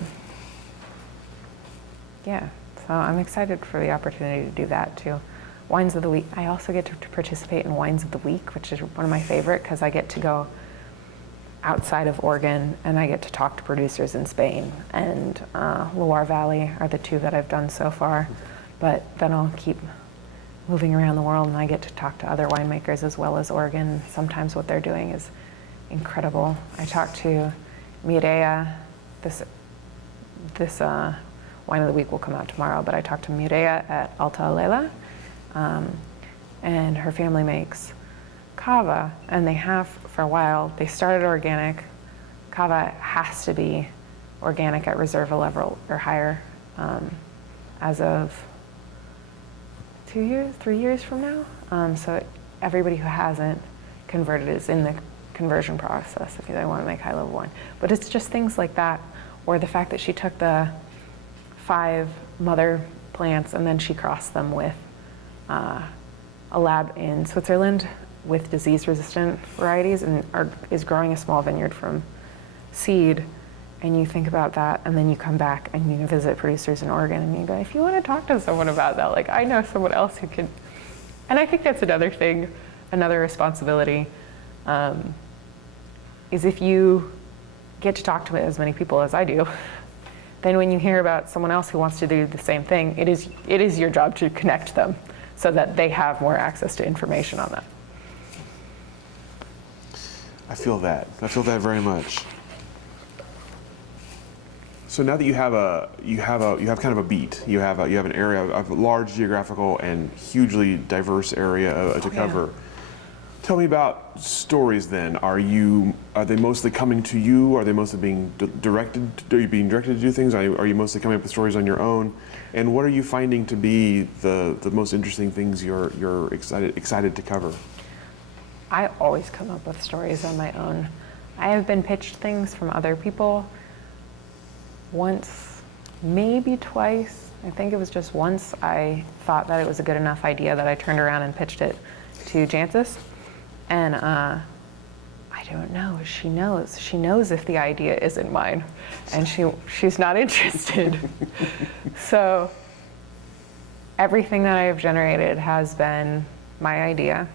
so I'm excited for the opportunity to do that too. Wines of the Week, I also get to participate in Wines of the Week, which is one of my favorite because I get to go outside of Oregon and I get to talk to producers in Spain, and Loire Valley are the two that I've done so far. But then I'll keep moving around the world and I get to talk to other winemakers as well as Oregon. Sometimes what they're doing is incredible. I talked to Mireia, this Wine of the Week will come out tomorrow, but I talked to Mireia at Alta Alela, and her family makes cava, and they have for a while. They started organic. Cava has to be organic at Reserva level or higher as of 3 years from now. So everybody who hasn't converted is in the conversion process if they want to make high level wine. But it's just things like that, or the fact that she took the 5 mother plants and then she crossed them with a lab in Switzerland with disease-resistant varieties and is growing a small vineyard from seed. And you think about that, and then you come back and you visit producers in Oregon, and you go, if you want to talk to someone about that, like I know someone else who could. And I think that's another thing, another responsibility, is if you get to talk to as many people as I do, then when you hear about someone else who wants to do the same thing, it is your job to connect them so that they have more access to information on that. I feel that. I feel that very much. So now that you have kind of a beat, you have an area of a large geographical and hugely diverse area to cover. Yeah. Tell me about stories then. Are they mostly coming to you? Are they mostly being directed? Are you being directed to do things? Are you mostly coming up with stories on your own? And what are you finding to be the most interesting things you're excited to cover? I always come up with stories on my own. I have been pitched things from other people. Once, maybe twice, I think it was just once, I thought that it was a good enough idea that I turned around and pitched it to Jancis. And I don't know, she knows. She knows if the idea isn't mine, and she's not interested. So everything that I have generated has been my idea.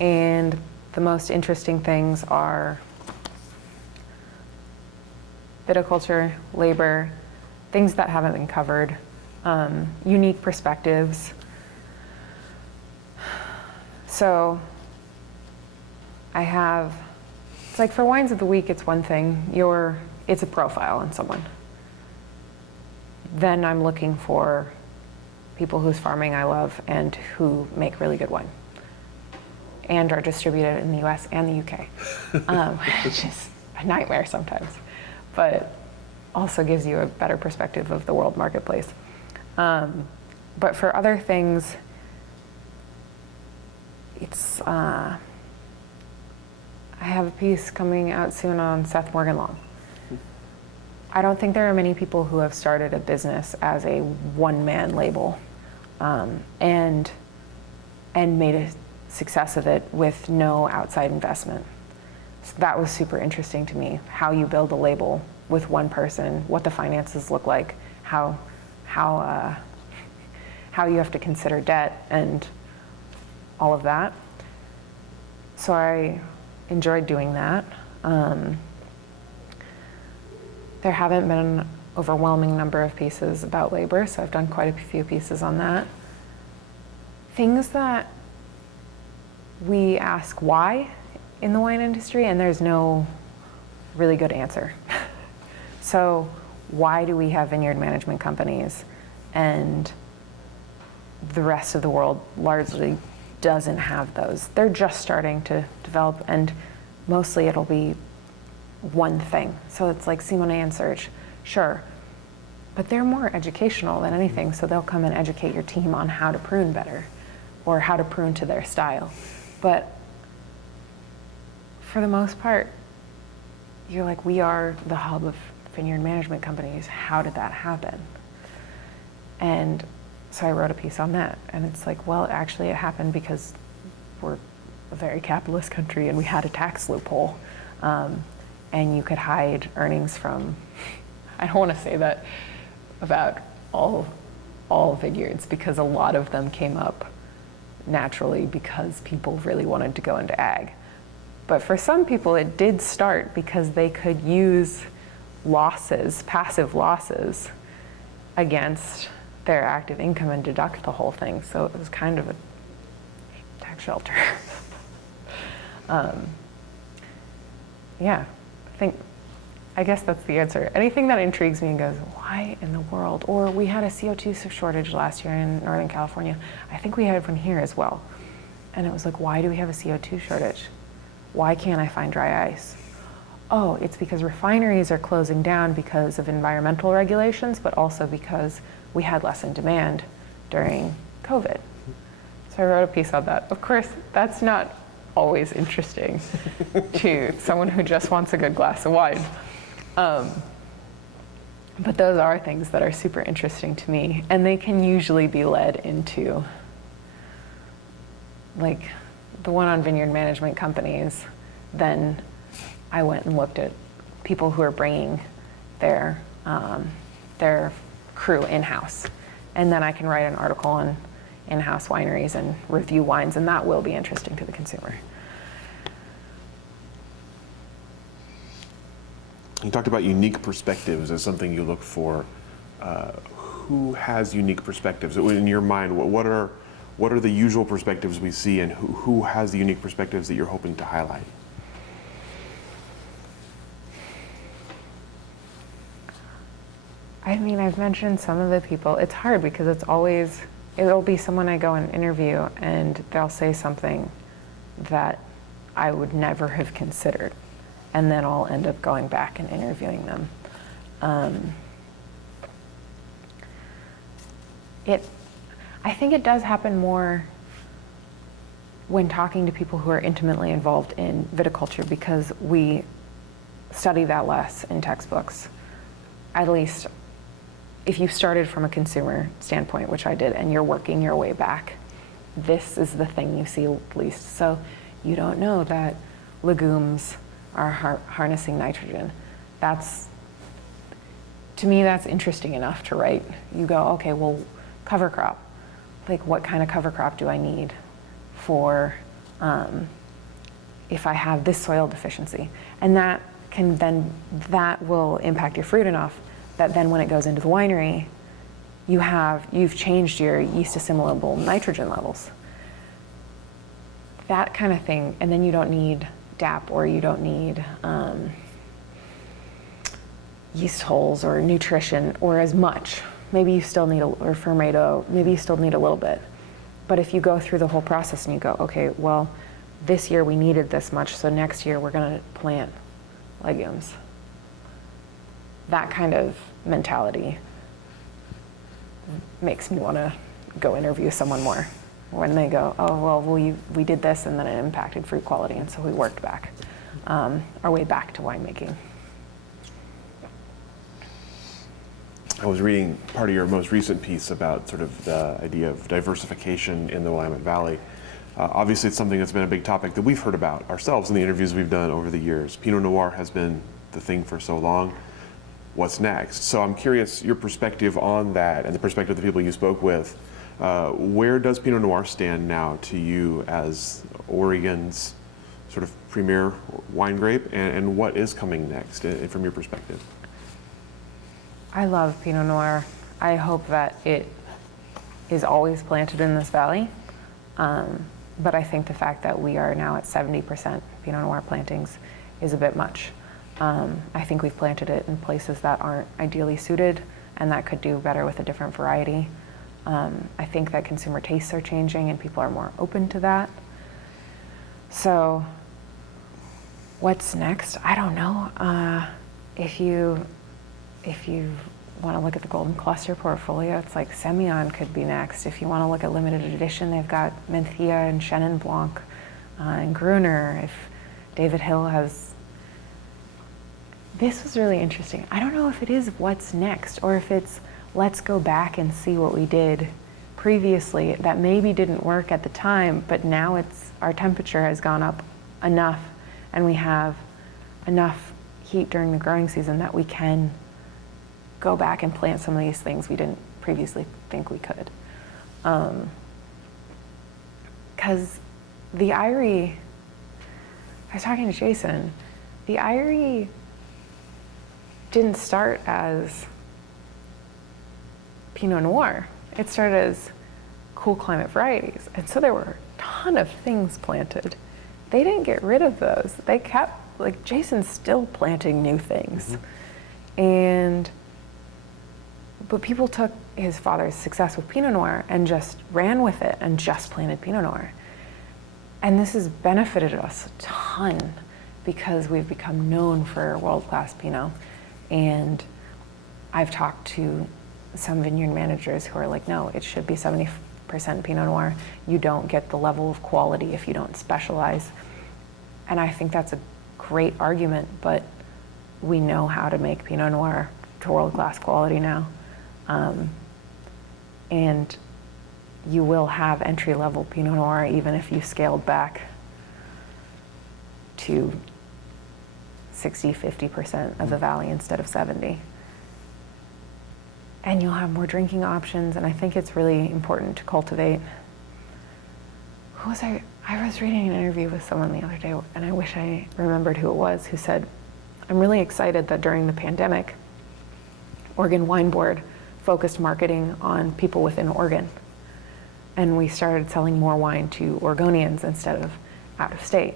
And the most interesting things are viticulture, labor, things that haven't been covered, unique perspectives. So it's like for Wines of the Week, it's one thing, it's a profile on someone. Then I'm looking for people whose farming I love and who make really good wine and are distributed in the US and the UK, which is a nightmare sometimes, but also gives you a better perspective of the world marketplace. But for other things, I have a piece coming out soon on Seth Morgan Long. I don't think there are many people who have started a business as a one-man label and made a success of it with no outside investment. So that was super interesting to me, how you build a label with one person, what the finances look like, how you have to consider debt and all of that. So I enjoyed doing that. There haven't been an overwhelming number of pieces about labor, so I've done quite a few pieces on that. Things that we ask why in the wine industry, and there's no really good answer. So why do we have vineyard management companies and the rest of the world largely doesn't have those? They're just starting to develop, and mostly it'll be one thing. So it's like Simone and Serge, sure, but they're more educational than anything, so they'll come and educate your team on how to prune better or how to prune to their style. But for the most part, you're like, we are the hub of vineyard management companies. How did that happen? And so I wrote a piece on that, and it's like, well, actually it happened because we're a very capitalist country and we had a tax loophole, and you could hide earnings from, I don't want to say that about all vineyards, because a lot of them came up naturally because people really wanted to go into ag. But for some people it did start because they could use losses, passive losses, against their active income and deduct the whole thing. So it was kind of a tax shelter. Yeah, I guess that's the answer. Anything that intrigues me and goes, why in the world? Or we had a CO2 shortage last year in Northern California. I think we had one here as well. And it was like, why do we have a CO2 shortage? Why can't I find dry ice? Oh, it's because refineries are closing down because of environmental regulations, but also because we had less in demand during COVID. So I wrote a piece on that. Of course, that's not always interesting to someone who just wants a good glass of wine. But those are things that are super interesting to me, and they can usually be led into, like the one on vineyard management companies. Then I went and looked at people who are bringing their crew in-house, and then I can write an article on in-house wineries and review wines, and that will be interesting to the consumer. You talked about unique perspectives as something you look for. Who has unique perspectives? In your mind, what are the usual perspectives we see, and who has the unique perspectives that you're hoping to highlight? I mean, I've mentioned some of the people. It's hard because it'll be someone I go and interview and they'll say something that I would never have considered. And then I'll end up going back and interviewing them. I think it does happen more when talking to people who are intimately involved in viticulture, because we study that less in textbooks. At least if you started from a consumer standpoint, which I did, and you're working your way back, this is the thing you see least. So you don't know that legumes are harnessing nitrogen. To me, that's interesting enough to write. You go, okay, well, cover crop. Like, what kind of cover crop do I need for if I have this soil deficiency? And that will impact your fruit enough that then when it goes into the winery, you've changed your yeast assimilable nitrogen levels. That kind of thing, and then you don't need DAP, or you don't need yeast holes or nutrition or as much. Maybe you still need or fermento, maybe you still need a little bit. But if you go through the whole process and you go, okay, well, this year we needed this much, so next year we're gonna plant legumes. That kind of mentality makes me wanna go interview someone more. When they go, oh, well, we did this and then it impacted fruit quality, and so we worked back, our way back to winemaking. I was reading part of your most recent piece about sort of the idea of diversification in the Willamette Valley. Obviously, it's something that's been a big topic that we've heard about ourselves in the interviews we've done over the years. Pinot Noir has been the thing for so long. What's next? So I'm curious your perspective on that, and the perspective of the people you spoke with. Where does Pinot Noir stand now to you as Oregon's sort of premier wine grape, and what is coming next from your perspective? I love Pinot Noir. I hope that it is always planted in this valley. But I think the fact that we are now at 70% Pinot Noir plantings is a bit much. I think we've planted it in places that aren't ideally suited, and that could do better with a different variety. I think that consumer tastes are changing and people are more open to that. So what's next? I don't know. If you want to look at the Golden Cluster portfolio, it's like Semillon could be next. If you want to look at limited edition, they've got Mencia and Chenin Blanc and Gruner. If David Hill has... This was really interesting. I don't know if it is what's next, or if it's let's go back and see what we did previously that maybe didn't work at the time, but now our temperature has gone up enough and we have enough heat during the growing season that we can go back and plant some of these things we didn't previously think we could. Because the Irie, I was talking to Jason, the Irie didn't start as Pinot Noir. It started as cool climate varieties. And so there were a ton of things planted. They didn't get rid of those. They kept, like, Jason's still planting new things. Mm-hmm. But people took his father's success with Pinot Noir and just ran with it and just planted Pinot Noir. And this has benefited us a ton because we've become known for world-class Pinot. And I've talked to some vineyard managers who are like, no, it should be 70% 99% Pinot Noir. You don't get the level of quality if you don't specialize. And I think that's a great argument, but we know how to make Pinot Noir to world-class quality now. And you will have entry-level Pinot Noir even if you scaled back to 60, 50% of the valley instead of 70. And you'll have more drinking options, and I think it's really important to cultivate. Who was I? I was reading an interview with someone the other day, and I wish I remembered who it was, who said, I'm really excited that during the pandemic, Oregon Wine Board focused marketing on people within Oregon. And we started selling more wine to Oregonians instead of out of state,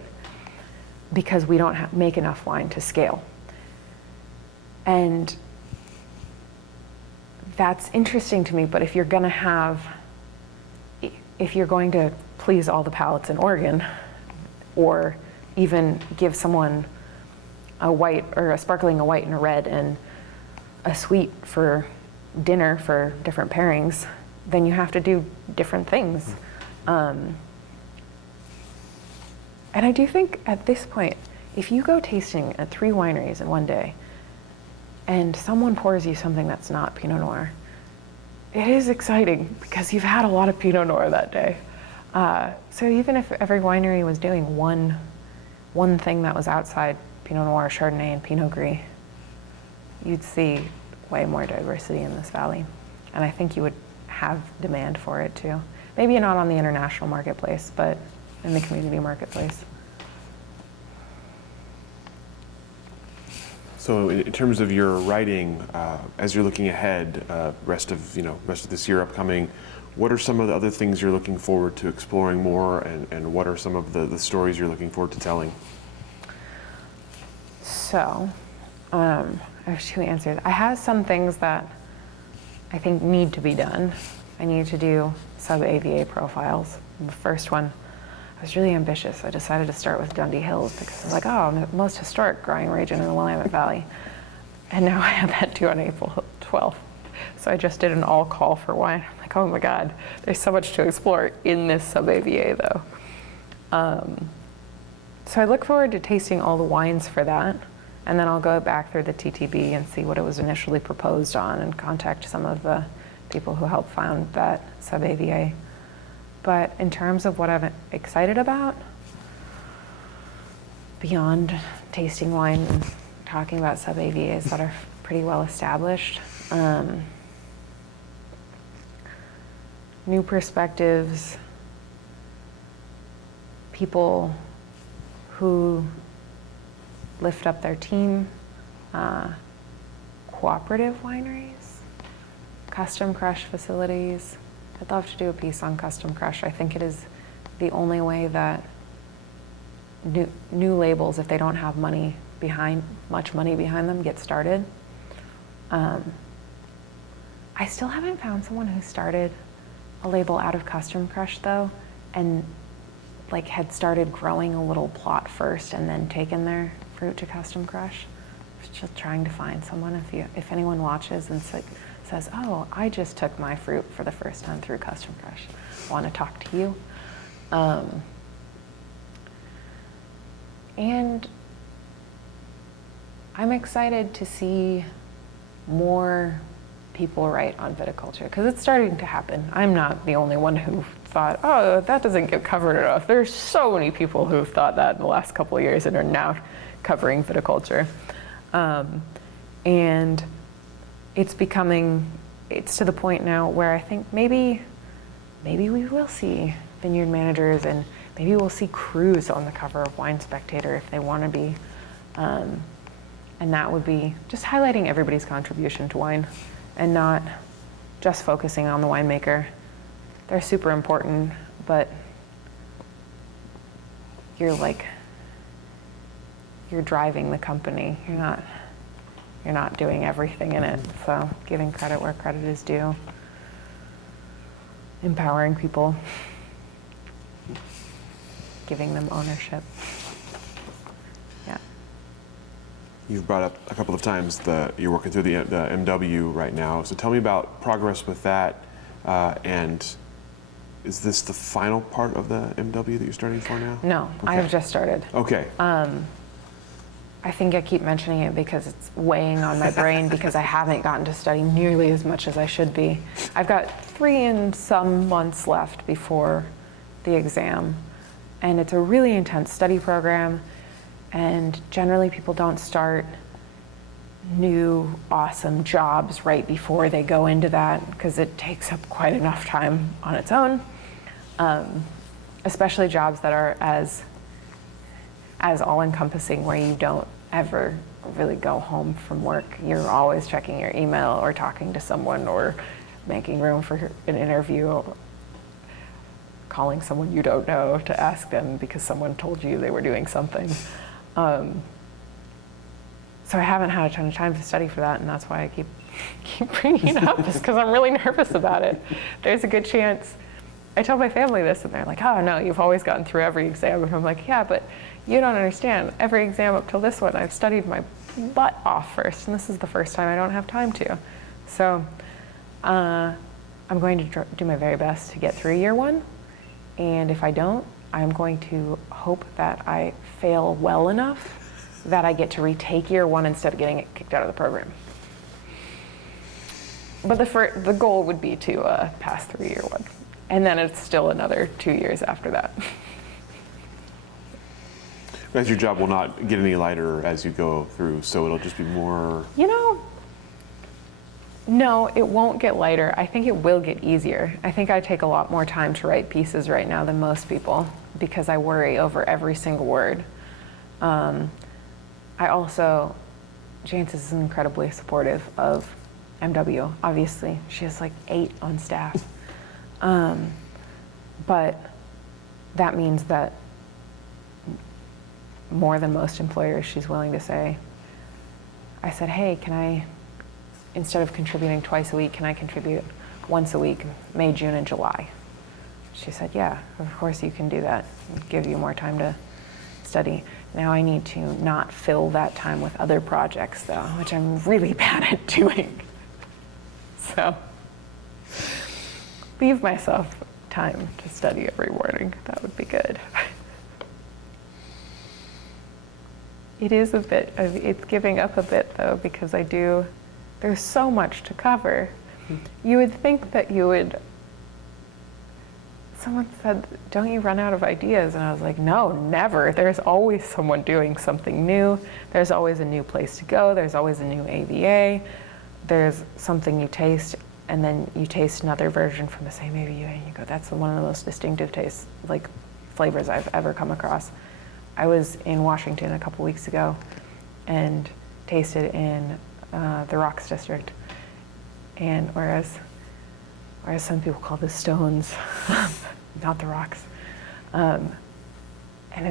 because we don't make enough wine to scale. And that's interesting to me, but if you're going to please all the palates in Oregon, or even give someone a white or a sparkling, a white and a red, and a sweet for dinner for different pairings, then you have to do different things. And I do think at this point, if you go tasting at 3 wineries in one day, and someone pours you something that's not Pinot Noir, it is exciting because you've had a lot of Pinot Noir that day. So even if every winery was doing one thing that was outside Pinot Noir, Chardonnay, and Pinot Gris, you'd see way more diversity in this valley. And I think you would have demand for it too. Maybe not on the international marketplace, but in the community marketplace. So in terms of your writing, as you're looking ahead, rest of this year upcoming, what are some of the other things you're looking forward to exploring more, and what are some of the stories you're looking forward to telling? So, I have 2 answers. I have some things that I think need to be done. I need to do sub-AVA profiles. The first one, I was really ambitious. I decided to start with Dundee Hills because I was like, oh, the most historic growing region in the Willamette Valley. And now I have that due on April 12th. So I just did an all call for wine. I'm like, oh my God, there's so much to explore in this sub-AVA though. So I look forward to tasting all the wines for that. And then I'll go back through the TTB and see what it was initially proposed on and contact some of the people who helped found that sub-AVA. But in terms of what I'm excited about, beyond tasting wine and talking about sub-AVAs that are pretty well established, new perspectives, people who lift up their team, cooperative wineries, custom crush facilities. I'd love to do a piece on custom crush. I think it is the only way that new labels, if they don't have much money behind them, get started. I still haven't found someone who started a label out of custom crush though, and like had started growing a little plot first and then taken their fruit to custom crush. Just trying to find someone. If anyone watches and says, oh, I just took my fruit for the first time through custom crush, want to talk to you. And I'm excited to see more people write on viticulture because it's starting to happen. I'm not the only one who thought, oh, that doesn't get covered enough. There's so many people who've thought that in the last couple of years and are now covering viticulture. And it's to the point now where I think maybe we will see vineyard managers and maybe we'll see crews on the cover of Wine Spectator if they want to be. And that would be just highlighting everybody's contribution to wine and not just focusing on the winemaker. They're super important, but you're driving the company. You're not doing everything in it. So giving credit where credit is due, empowering people, giving them ownership. Yeah. You've brought up a couple of times you're working through the MW right now. So tell me about progress with that, and is this the final part of the MW that you're starting for now? No, I have just started. Okay. I think I keep mentioning it because it's weighing on my brain because I haven't gotten to study nearly as much as I should be. I've got 3 and some months left before the exam, and it's a really intense study program, and generally people don't start new awesome jobs right before they go into that because it takes up quite enough time on its own, especially jobs that are as all-encompassing where you don't ever really go home from work. You're always checking your email or talking to someone or making room for an interview or calling someone you don't know to ask them because someone told you they were doing something. So I haven't had a ton of time to study for that, and that's why I keep bringing it up, is because I'm really nervous about it. There's a good chance. I tell my family this, and they're like, oh no, you've always gotten through every exam. And I'm like, yeah, but you don't understand. Every exam up till this one, I've studied my butt off first, and this is the first time I don't have time to. So I'm going to do my very best to get through year 1, and if I don't, I'm going to hope that I fail well enough that I get to retake year 1 instead of getting it kicked out of the program. But the goal would be to pass through year 1. And then it's still another 2 years after that. As your job will not get any lighter as you go through, so it'll just be more... You know, no, it won't get lighter. I think it will get easier. I think I take a lot more time to write pieces right now than most people because I worry over every single word. I also, Jancis is incredibly supportive of MW. Obviously, she has like 8 on staff. But that means that more than most employers, she's willing to say, I said, hey, can I, instead of contributing twice a week, can I contribute once a week, May, June, and July? She said, yeah, of course you can do that. It'll give you more time to study. Now I need to not fill that time with other projects though, which I'm really bad at doing. So, leave myself time to study every morning. That would be good. It is a bit, it's giving up a bit though, because there's so much to cover. You would think that you would, someone said, don't you run out of ideas? And I was like, no, never. There's always someone doing something new. There's always a new place to go. There's always a new AVA. There's something you taste, and then you taste another version from the same AVA, and you go, that's one of the most distinctive tastes, like flavors I've ever come across. I was in Washington a couple weeks ago and tasted in the Rocks District, and whereas some people call this Stones, not the Rocks, and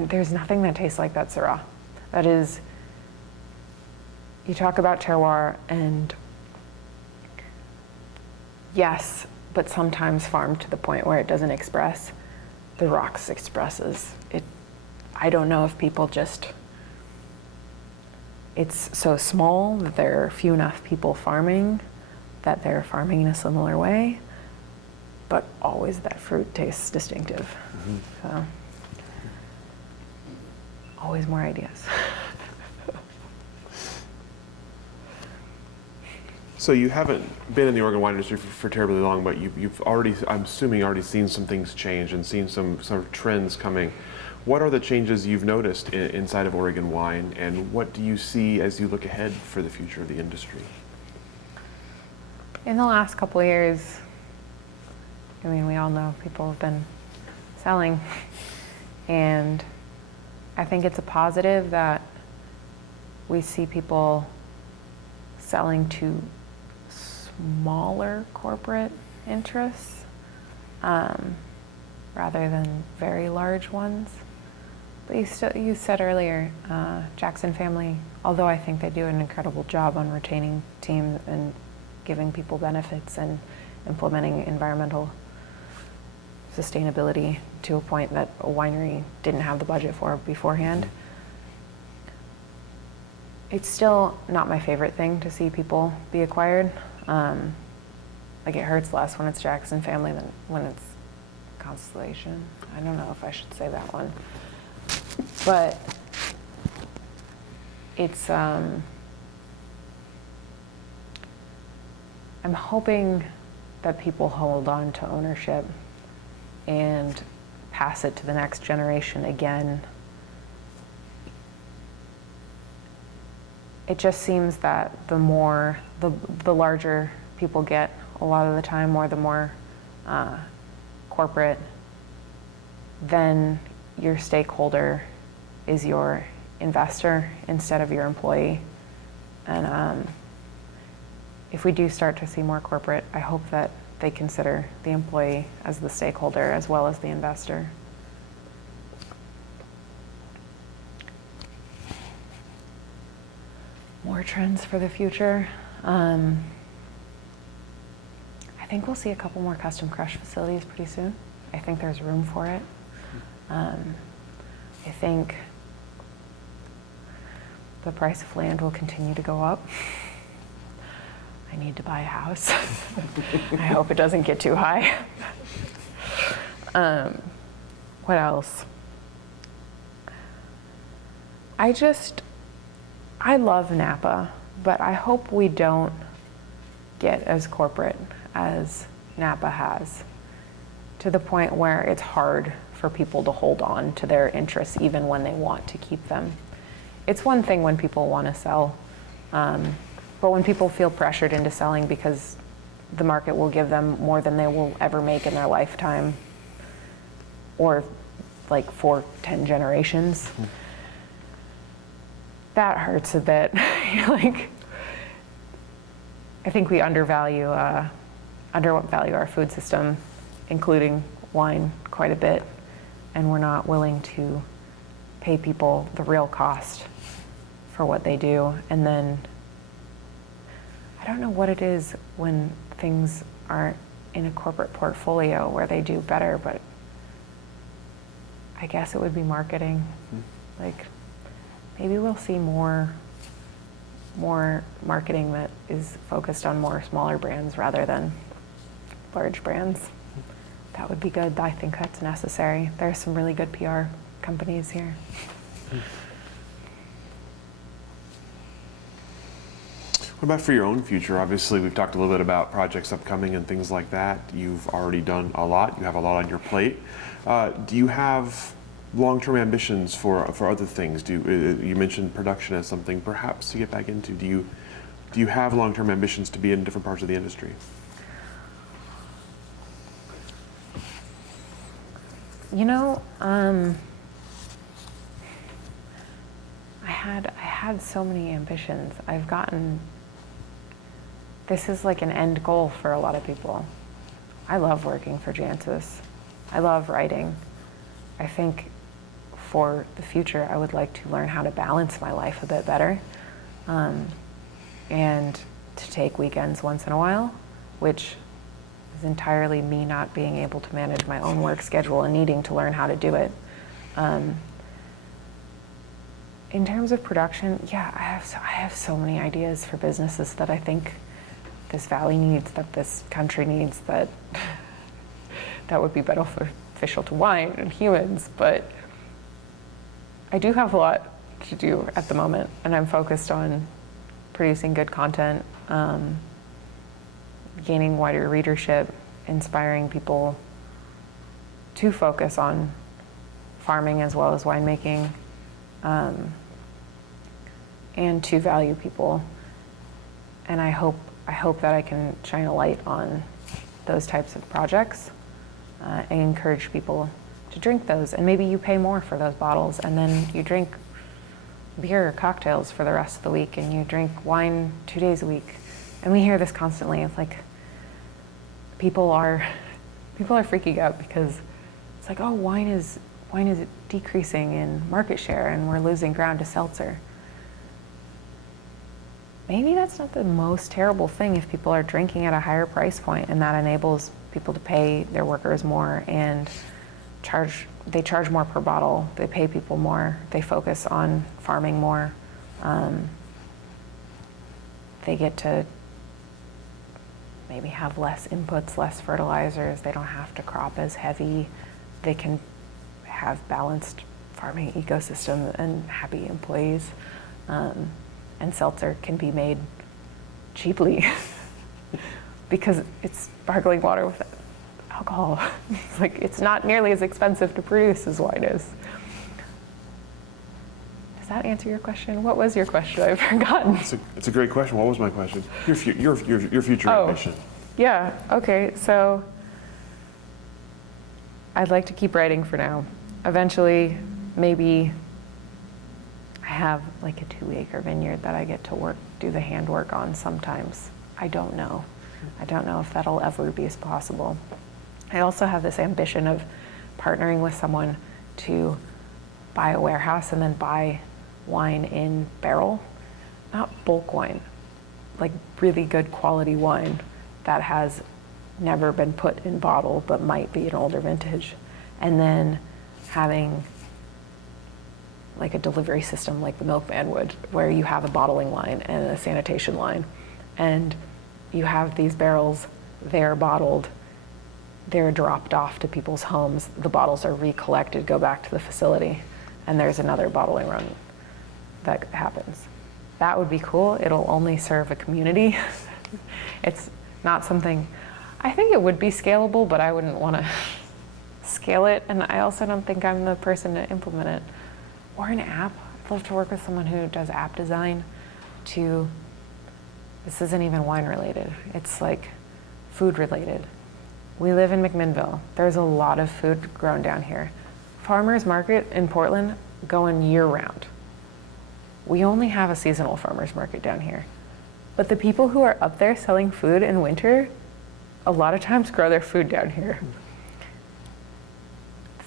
there's nothing that tastes like that Syrah. That is, you talk about terroir, and yes, but sometimes farmed to the point where it doesn't express. The Rocks expresses it. I don't know if people just, it's so small that there are few enough people farming that they're farming in a similar way, but always that fruit tastes distinctive. Mm-hmm. So, always more ideas. So you haven't been in the Oregon wine industry for terribly long, but you've already, I'm assuming, already seen some things change and seen some sort of trends coming. What are the changes you've noticed inside of Oregon wine, and what do you see as you look ahead for the future of the industry? In the last couple of years, I mean, we all know people have been selling, and I think it's a positive that we see people selling to smaller corporate interests rather than very large ones. But you said earlier, Jackson Family, although I think they do an incredible job on retaining teams and giving people benefits and implementing environmental sustainability to a point that a winery didn't have the budget for beforehand. It's still not my favorite thing to see people be acquired. Like, it hurts less when it's Jackson Family than when it's Constellation. I don't know if I should say that one. But it's, I'm hoping that people hold on to ownership and pass it to the next generation again. It just seems that the larger people get, a lot of the time, or the more corporate, then your stakeholder is your investor instead of your employee. And if we do start to see more corporate, I hope that they consider the employee as the stakeholder as well as the investor. More trends for the future. I think we'll see a couple more custom crush facilities pretty soon. I think there's room for it. I think the price of land will continue to go up. I need to buy a house. I hope it doesn't get too high. What else? I love Napa, but I hope we don't get as corporate as Napa has, to the point where it's hard for people to hold on to their interests even when they want to keep them. It's one thing when people want to sell, but when people feel pressured into selling because the market will give them more than they will ever make in their lifetime, or like for 10 generations, that hurts a bit. Like, I think we undervalue our food system, including wine, quite a bit, and we're not willing to pay people the real cost for what they do. And then I don't know what it is when things aren't in a corporate portfolio where they do better, but I guess it would be marketing. Like, maybe we'll see more marketing that is focused on more smaller brands rather than large brands. That would be good. I think that's necessary. There are some really good PR companies here. What about for your own future? Obviously, we've talked a little bit about projects upcoming and things like that. You've already done a lot. You have a lot on your plate. Do you have long-term ambitions for other things? You mentioned production as something perhaps to get back into. Do you have long-term ambitions to be in different parts of the industry? You know, I had so many ambitions. This is like an end goal for a lot of people. I love working for Jancis. I love writing. I think for the future, I would like to learn how to balance my life a bit better, and to take weekends once in a while, which is entirely me not being able to manage my own work schedule and needing to learn how to do it. In terms of production, yeah, I have so many ideas for businesses that I think this valley needs, that this country needs, that would be beneficial to wine and humans, but I do have a lot to do at the moment, and I'm focused on producing good content, gaining wider readership, inspiring people to focus on farming as well as winemaking, and to value people. And I hope that I can shine a light on those types of projects, and encourage people to drink those. And maybe you pay more for those bottles, and then you drink beer or cocktails for the rest of the week, and you drink wine 2 days a week. And we hear this constantly. It's like people are freaking out because it's like, oh, wine is decreasing in market share and we're losing ground to seltzer. Maybe that's not the most terrible thing if people are drinking at a higher price point, and that enables people to pay their workers more and they charge more per bottle, they pay people more, they focus on farming more, they get to maybe have less inputs, less fertilizers. They don't have to crop as heavy. They can have balanced farming ecosystem and happy employees. And seltzer can be made cheaply because it's sparkling water with alcohol. It's like, it's not nearly as expensive to produce as wine is. Does that answer your question? What was your question? I've forgotten. It's a great question. What was my question? Your future ambition. Yeah, okay, so I'd like to keep writing for now. Eventually, maybe I have like a 2-acre vineyard that I get to do the handwork on sometimes. I don't know. I don't know if that'll ever be as possible. I also have this ambition of partnering with someone to buy a warehouse and then buy wine in barrel, not bulk wine, like really good quality wine that has never been put in bottle but might be an older vintage, and then having like a delivery system like the milkman would, where you have a bottling line and a sanitation line, and you have these barrels, they're bottled, they're dropped off to people's homes, the bottles are recollected, go back to the facility, and there's another bottling run that happens. That would be cool. It'll only serve a community. It's not something, I think it would be scalable, but I wouldn't want to scale it, and I also don't think I'm the person to implement it. Or an app. I'd love to work with someone who does app design this isn't even wine related, it's like food related. We live in McMinnville. There's a lot of food grown down here. Farmers market in Portland going year round. We only have a seasonal farmers market down here. But the people who are up there selling food in winter, a lot of times grow their food down here.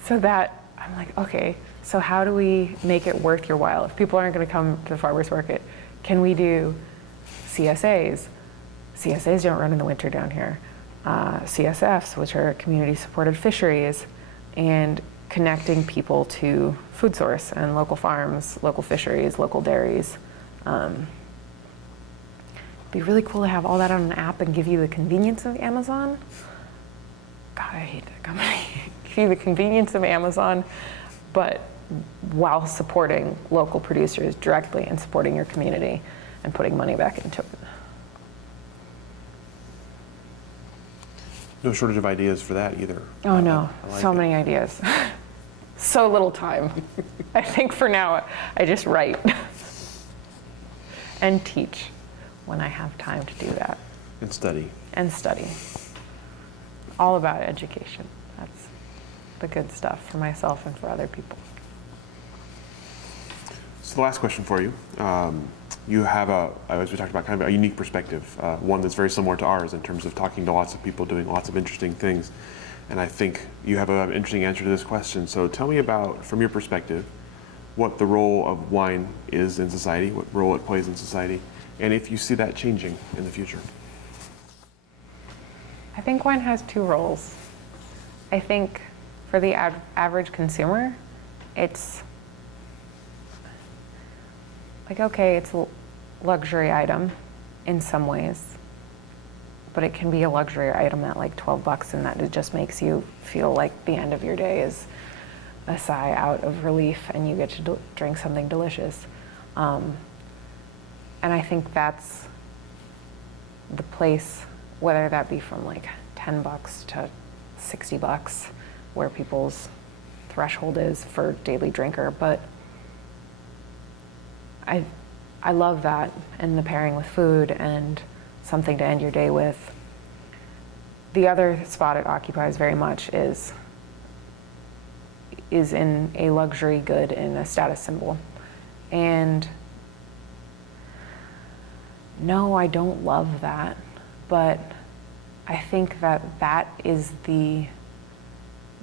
So that, I'm like, okay, so how do we make it worth your while? If people aren't gonna come to the farmers market, can we do CSAs? CSAs don't run in the winter down here. CSFs, which are community supported fisheries, and connecting people to food source and local farms, local fisheries, local dairies. It'd be really cool to have all that on an app and give you the convenience of Amazon. God, I hate that company. Give you the convenience of Amazon, but while supporting local producers directly and supporting your community and putting money back into it. No shortage of ideas for that either. Oh no, I like so it. many ideas. So little time. I think for now, I just write and teach when I have time to do that. And study. And study. All about education. That's the good stuff for myself and for other people. So the last question for you. You have as we talked about, kind of a unique perspective, one that's very similar to ours in terms of talking to lots of people, doing lots of interesting things. And I think you have an interesting answer to this question. So tell me about, from your perspective, what the role of wine is in society, what role it plays in society, and if you see that changing in the future. I think wine has two roles. I think for the average consumer, it's like, okay, it's a luxury item in some ways, but it can be a luxury item at like $12, and that it just makes you feel like the end of your day is a sigh out of relief and you get to drink something delicious. And I think that's the place, whether that be from like $10 to $60, where people's threshold is for daily drinker, but I love that, and the pairing with food and something to end your day with. The other spot it occupies very much is in a luxury good and a status symbol. And no, I don't love that, but I think that is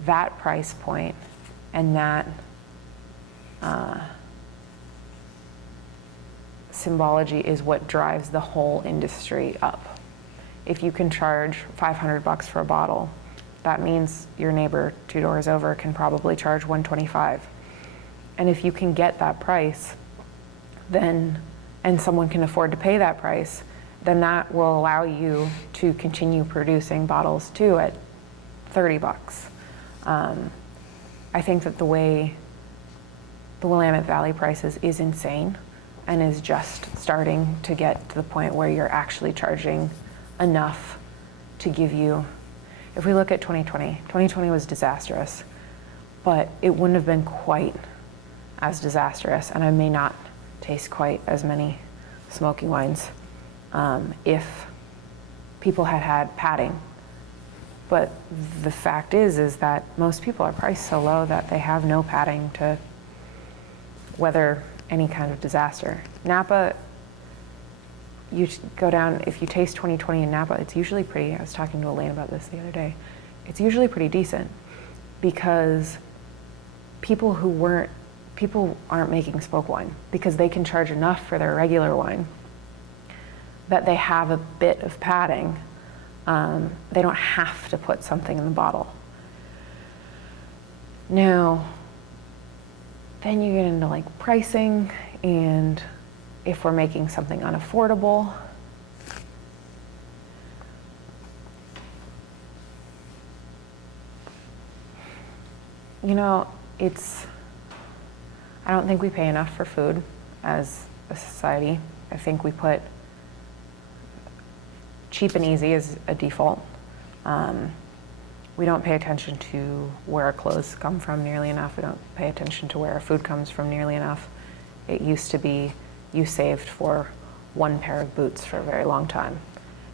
that price point and that symbology is what drives the whole industry up. If you can charge $500 for a bottle, that means your neighbor 2 doors over can probably charge $125. And if you can get that price, then, and someone can afford to pay that price, then that will allow you to continue producing bottles too at $30. I think that the way the Willamette Valley prices is insane and is just starting to get to the point where you're actually charging enough to give you, if we look at 2020 was disastrous, but it wouldn't have been quite as disastrous, and I may not taste quite as many smoky wines if people had had padding. But the fact is that most people are priced so low that they have no padding to weather any kind of disaster. Napa, you go down, if you taste 2020 in Napa, it's usually pretty, I was talking to Elaine about this the other day, it's usually pretty decent because people aren't making spoke wine because they can charge enough for their regular wine that they have a bit of padding. They don't have to put something in the bottle. Now, then you get into like pricing, and if we're making something unaffordable, you know, I don't think we pay enough for food as a society. I think we put cheap and easy as a default. We don't pay attention to where our clothes come from nearly enough. We don't pay attention to where our food comes from nearly enough. It used to be you saved for one pair of boots for a very long time.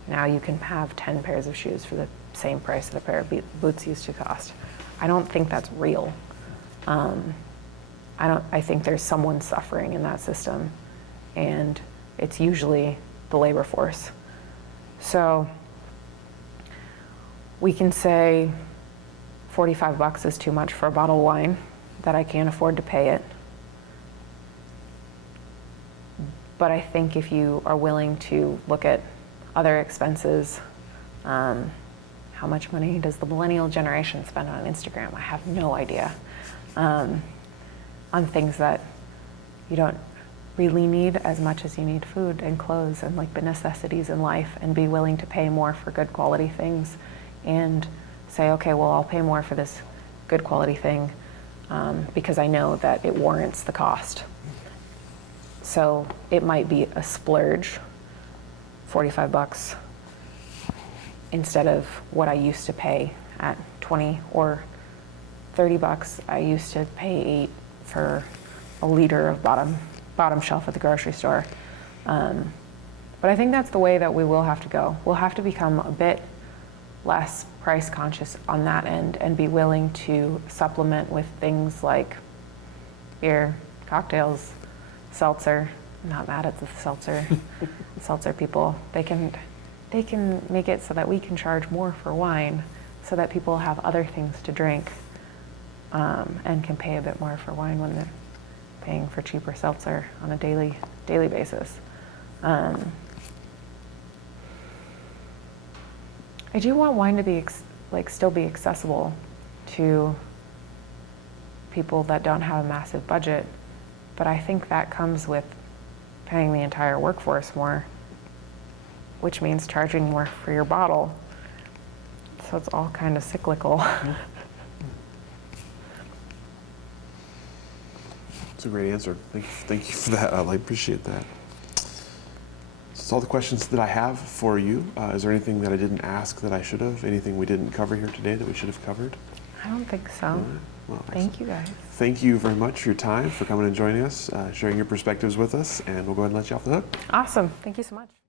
Now you can have 10 pairs of shoes for the same price that a pair of boots used to cost. I don't think that's real. I think there's someone suffering in that system, and it's usually the labor force. So we can say $45 is too much for a bottle of wine, that I can't afford to pay it. But I think if you are willing to look at other expenses, how much money does the millennial generation spend on Instagram? I have no idea. On things that you don't really need as much as you need food and clothes and like the necessities in life, and be willing to pay more for good quality things and say, okay, well, I'll pay more for this good quality thing because I know that it warrants the cost. So it might be a splurge, $45 instead of what I used to pay at 20 or $30. I used to pay $8 for a liter of bottom shelf at the grocery store. But I think that's the way that we will have to go. We'll have to become a bit less price conscious on that end and be willing to supplement with things like beer, cocktails, seltzer. I'm not mad at the seltzer people. They can make it so that we can charge more for wine so that people have other things to drink and can pay a bit more for wine when they're paying for cheaper seltzer on a daily basis. I do want wine to be still be accessible to people that don't have a massive budget, but I think that comes with paying the entire workforce more, which means charging more for your bottle. So it's all kind of cyclical. That's a great answer. Thank you for that. I appreciate that. That's all the questions that I have for you. Is there anything that I didn't ask that I should have? Anything we didn't cover here today that we should have covered? I don't think so. Well, thank you, guys. Thank you very much for your time, for coming and joining us, sharing your perspectives with us, and we'll go ahead and let you off the hook. Awesome. Thank you so much.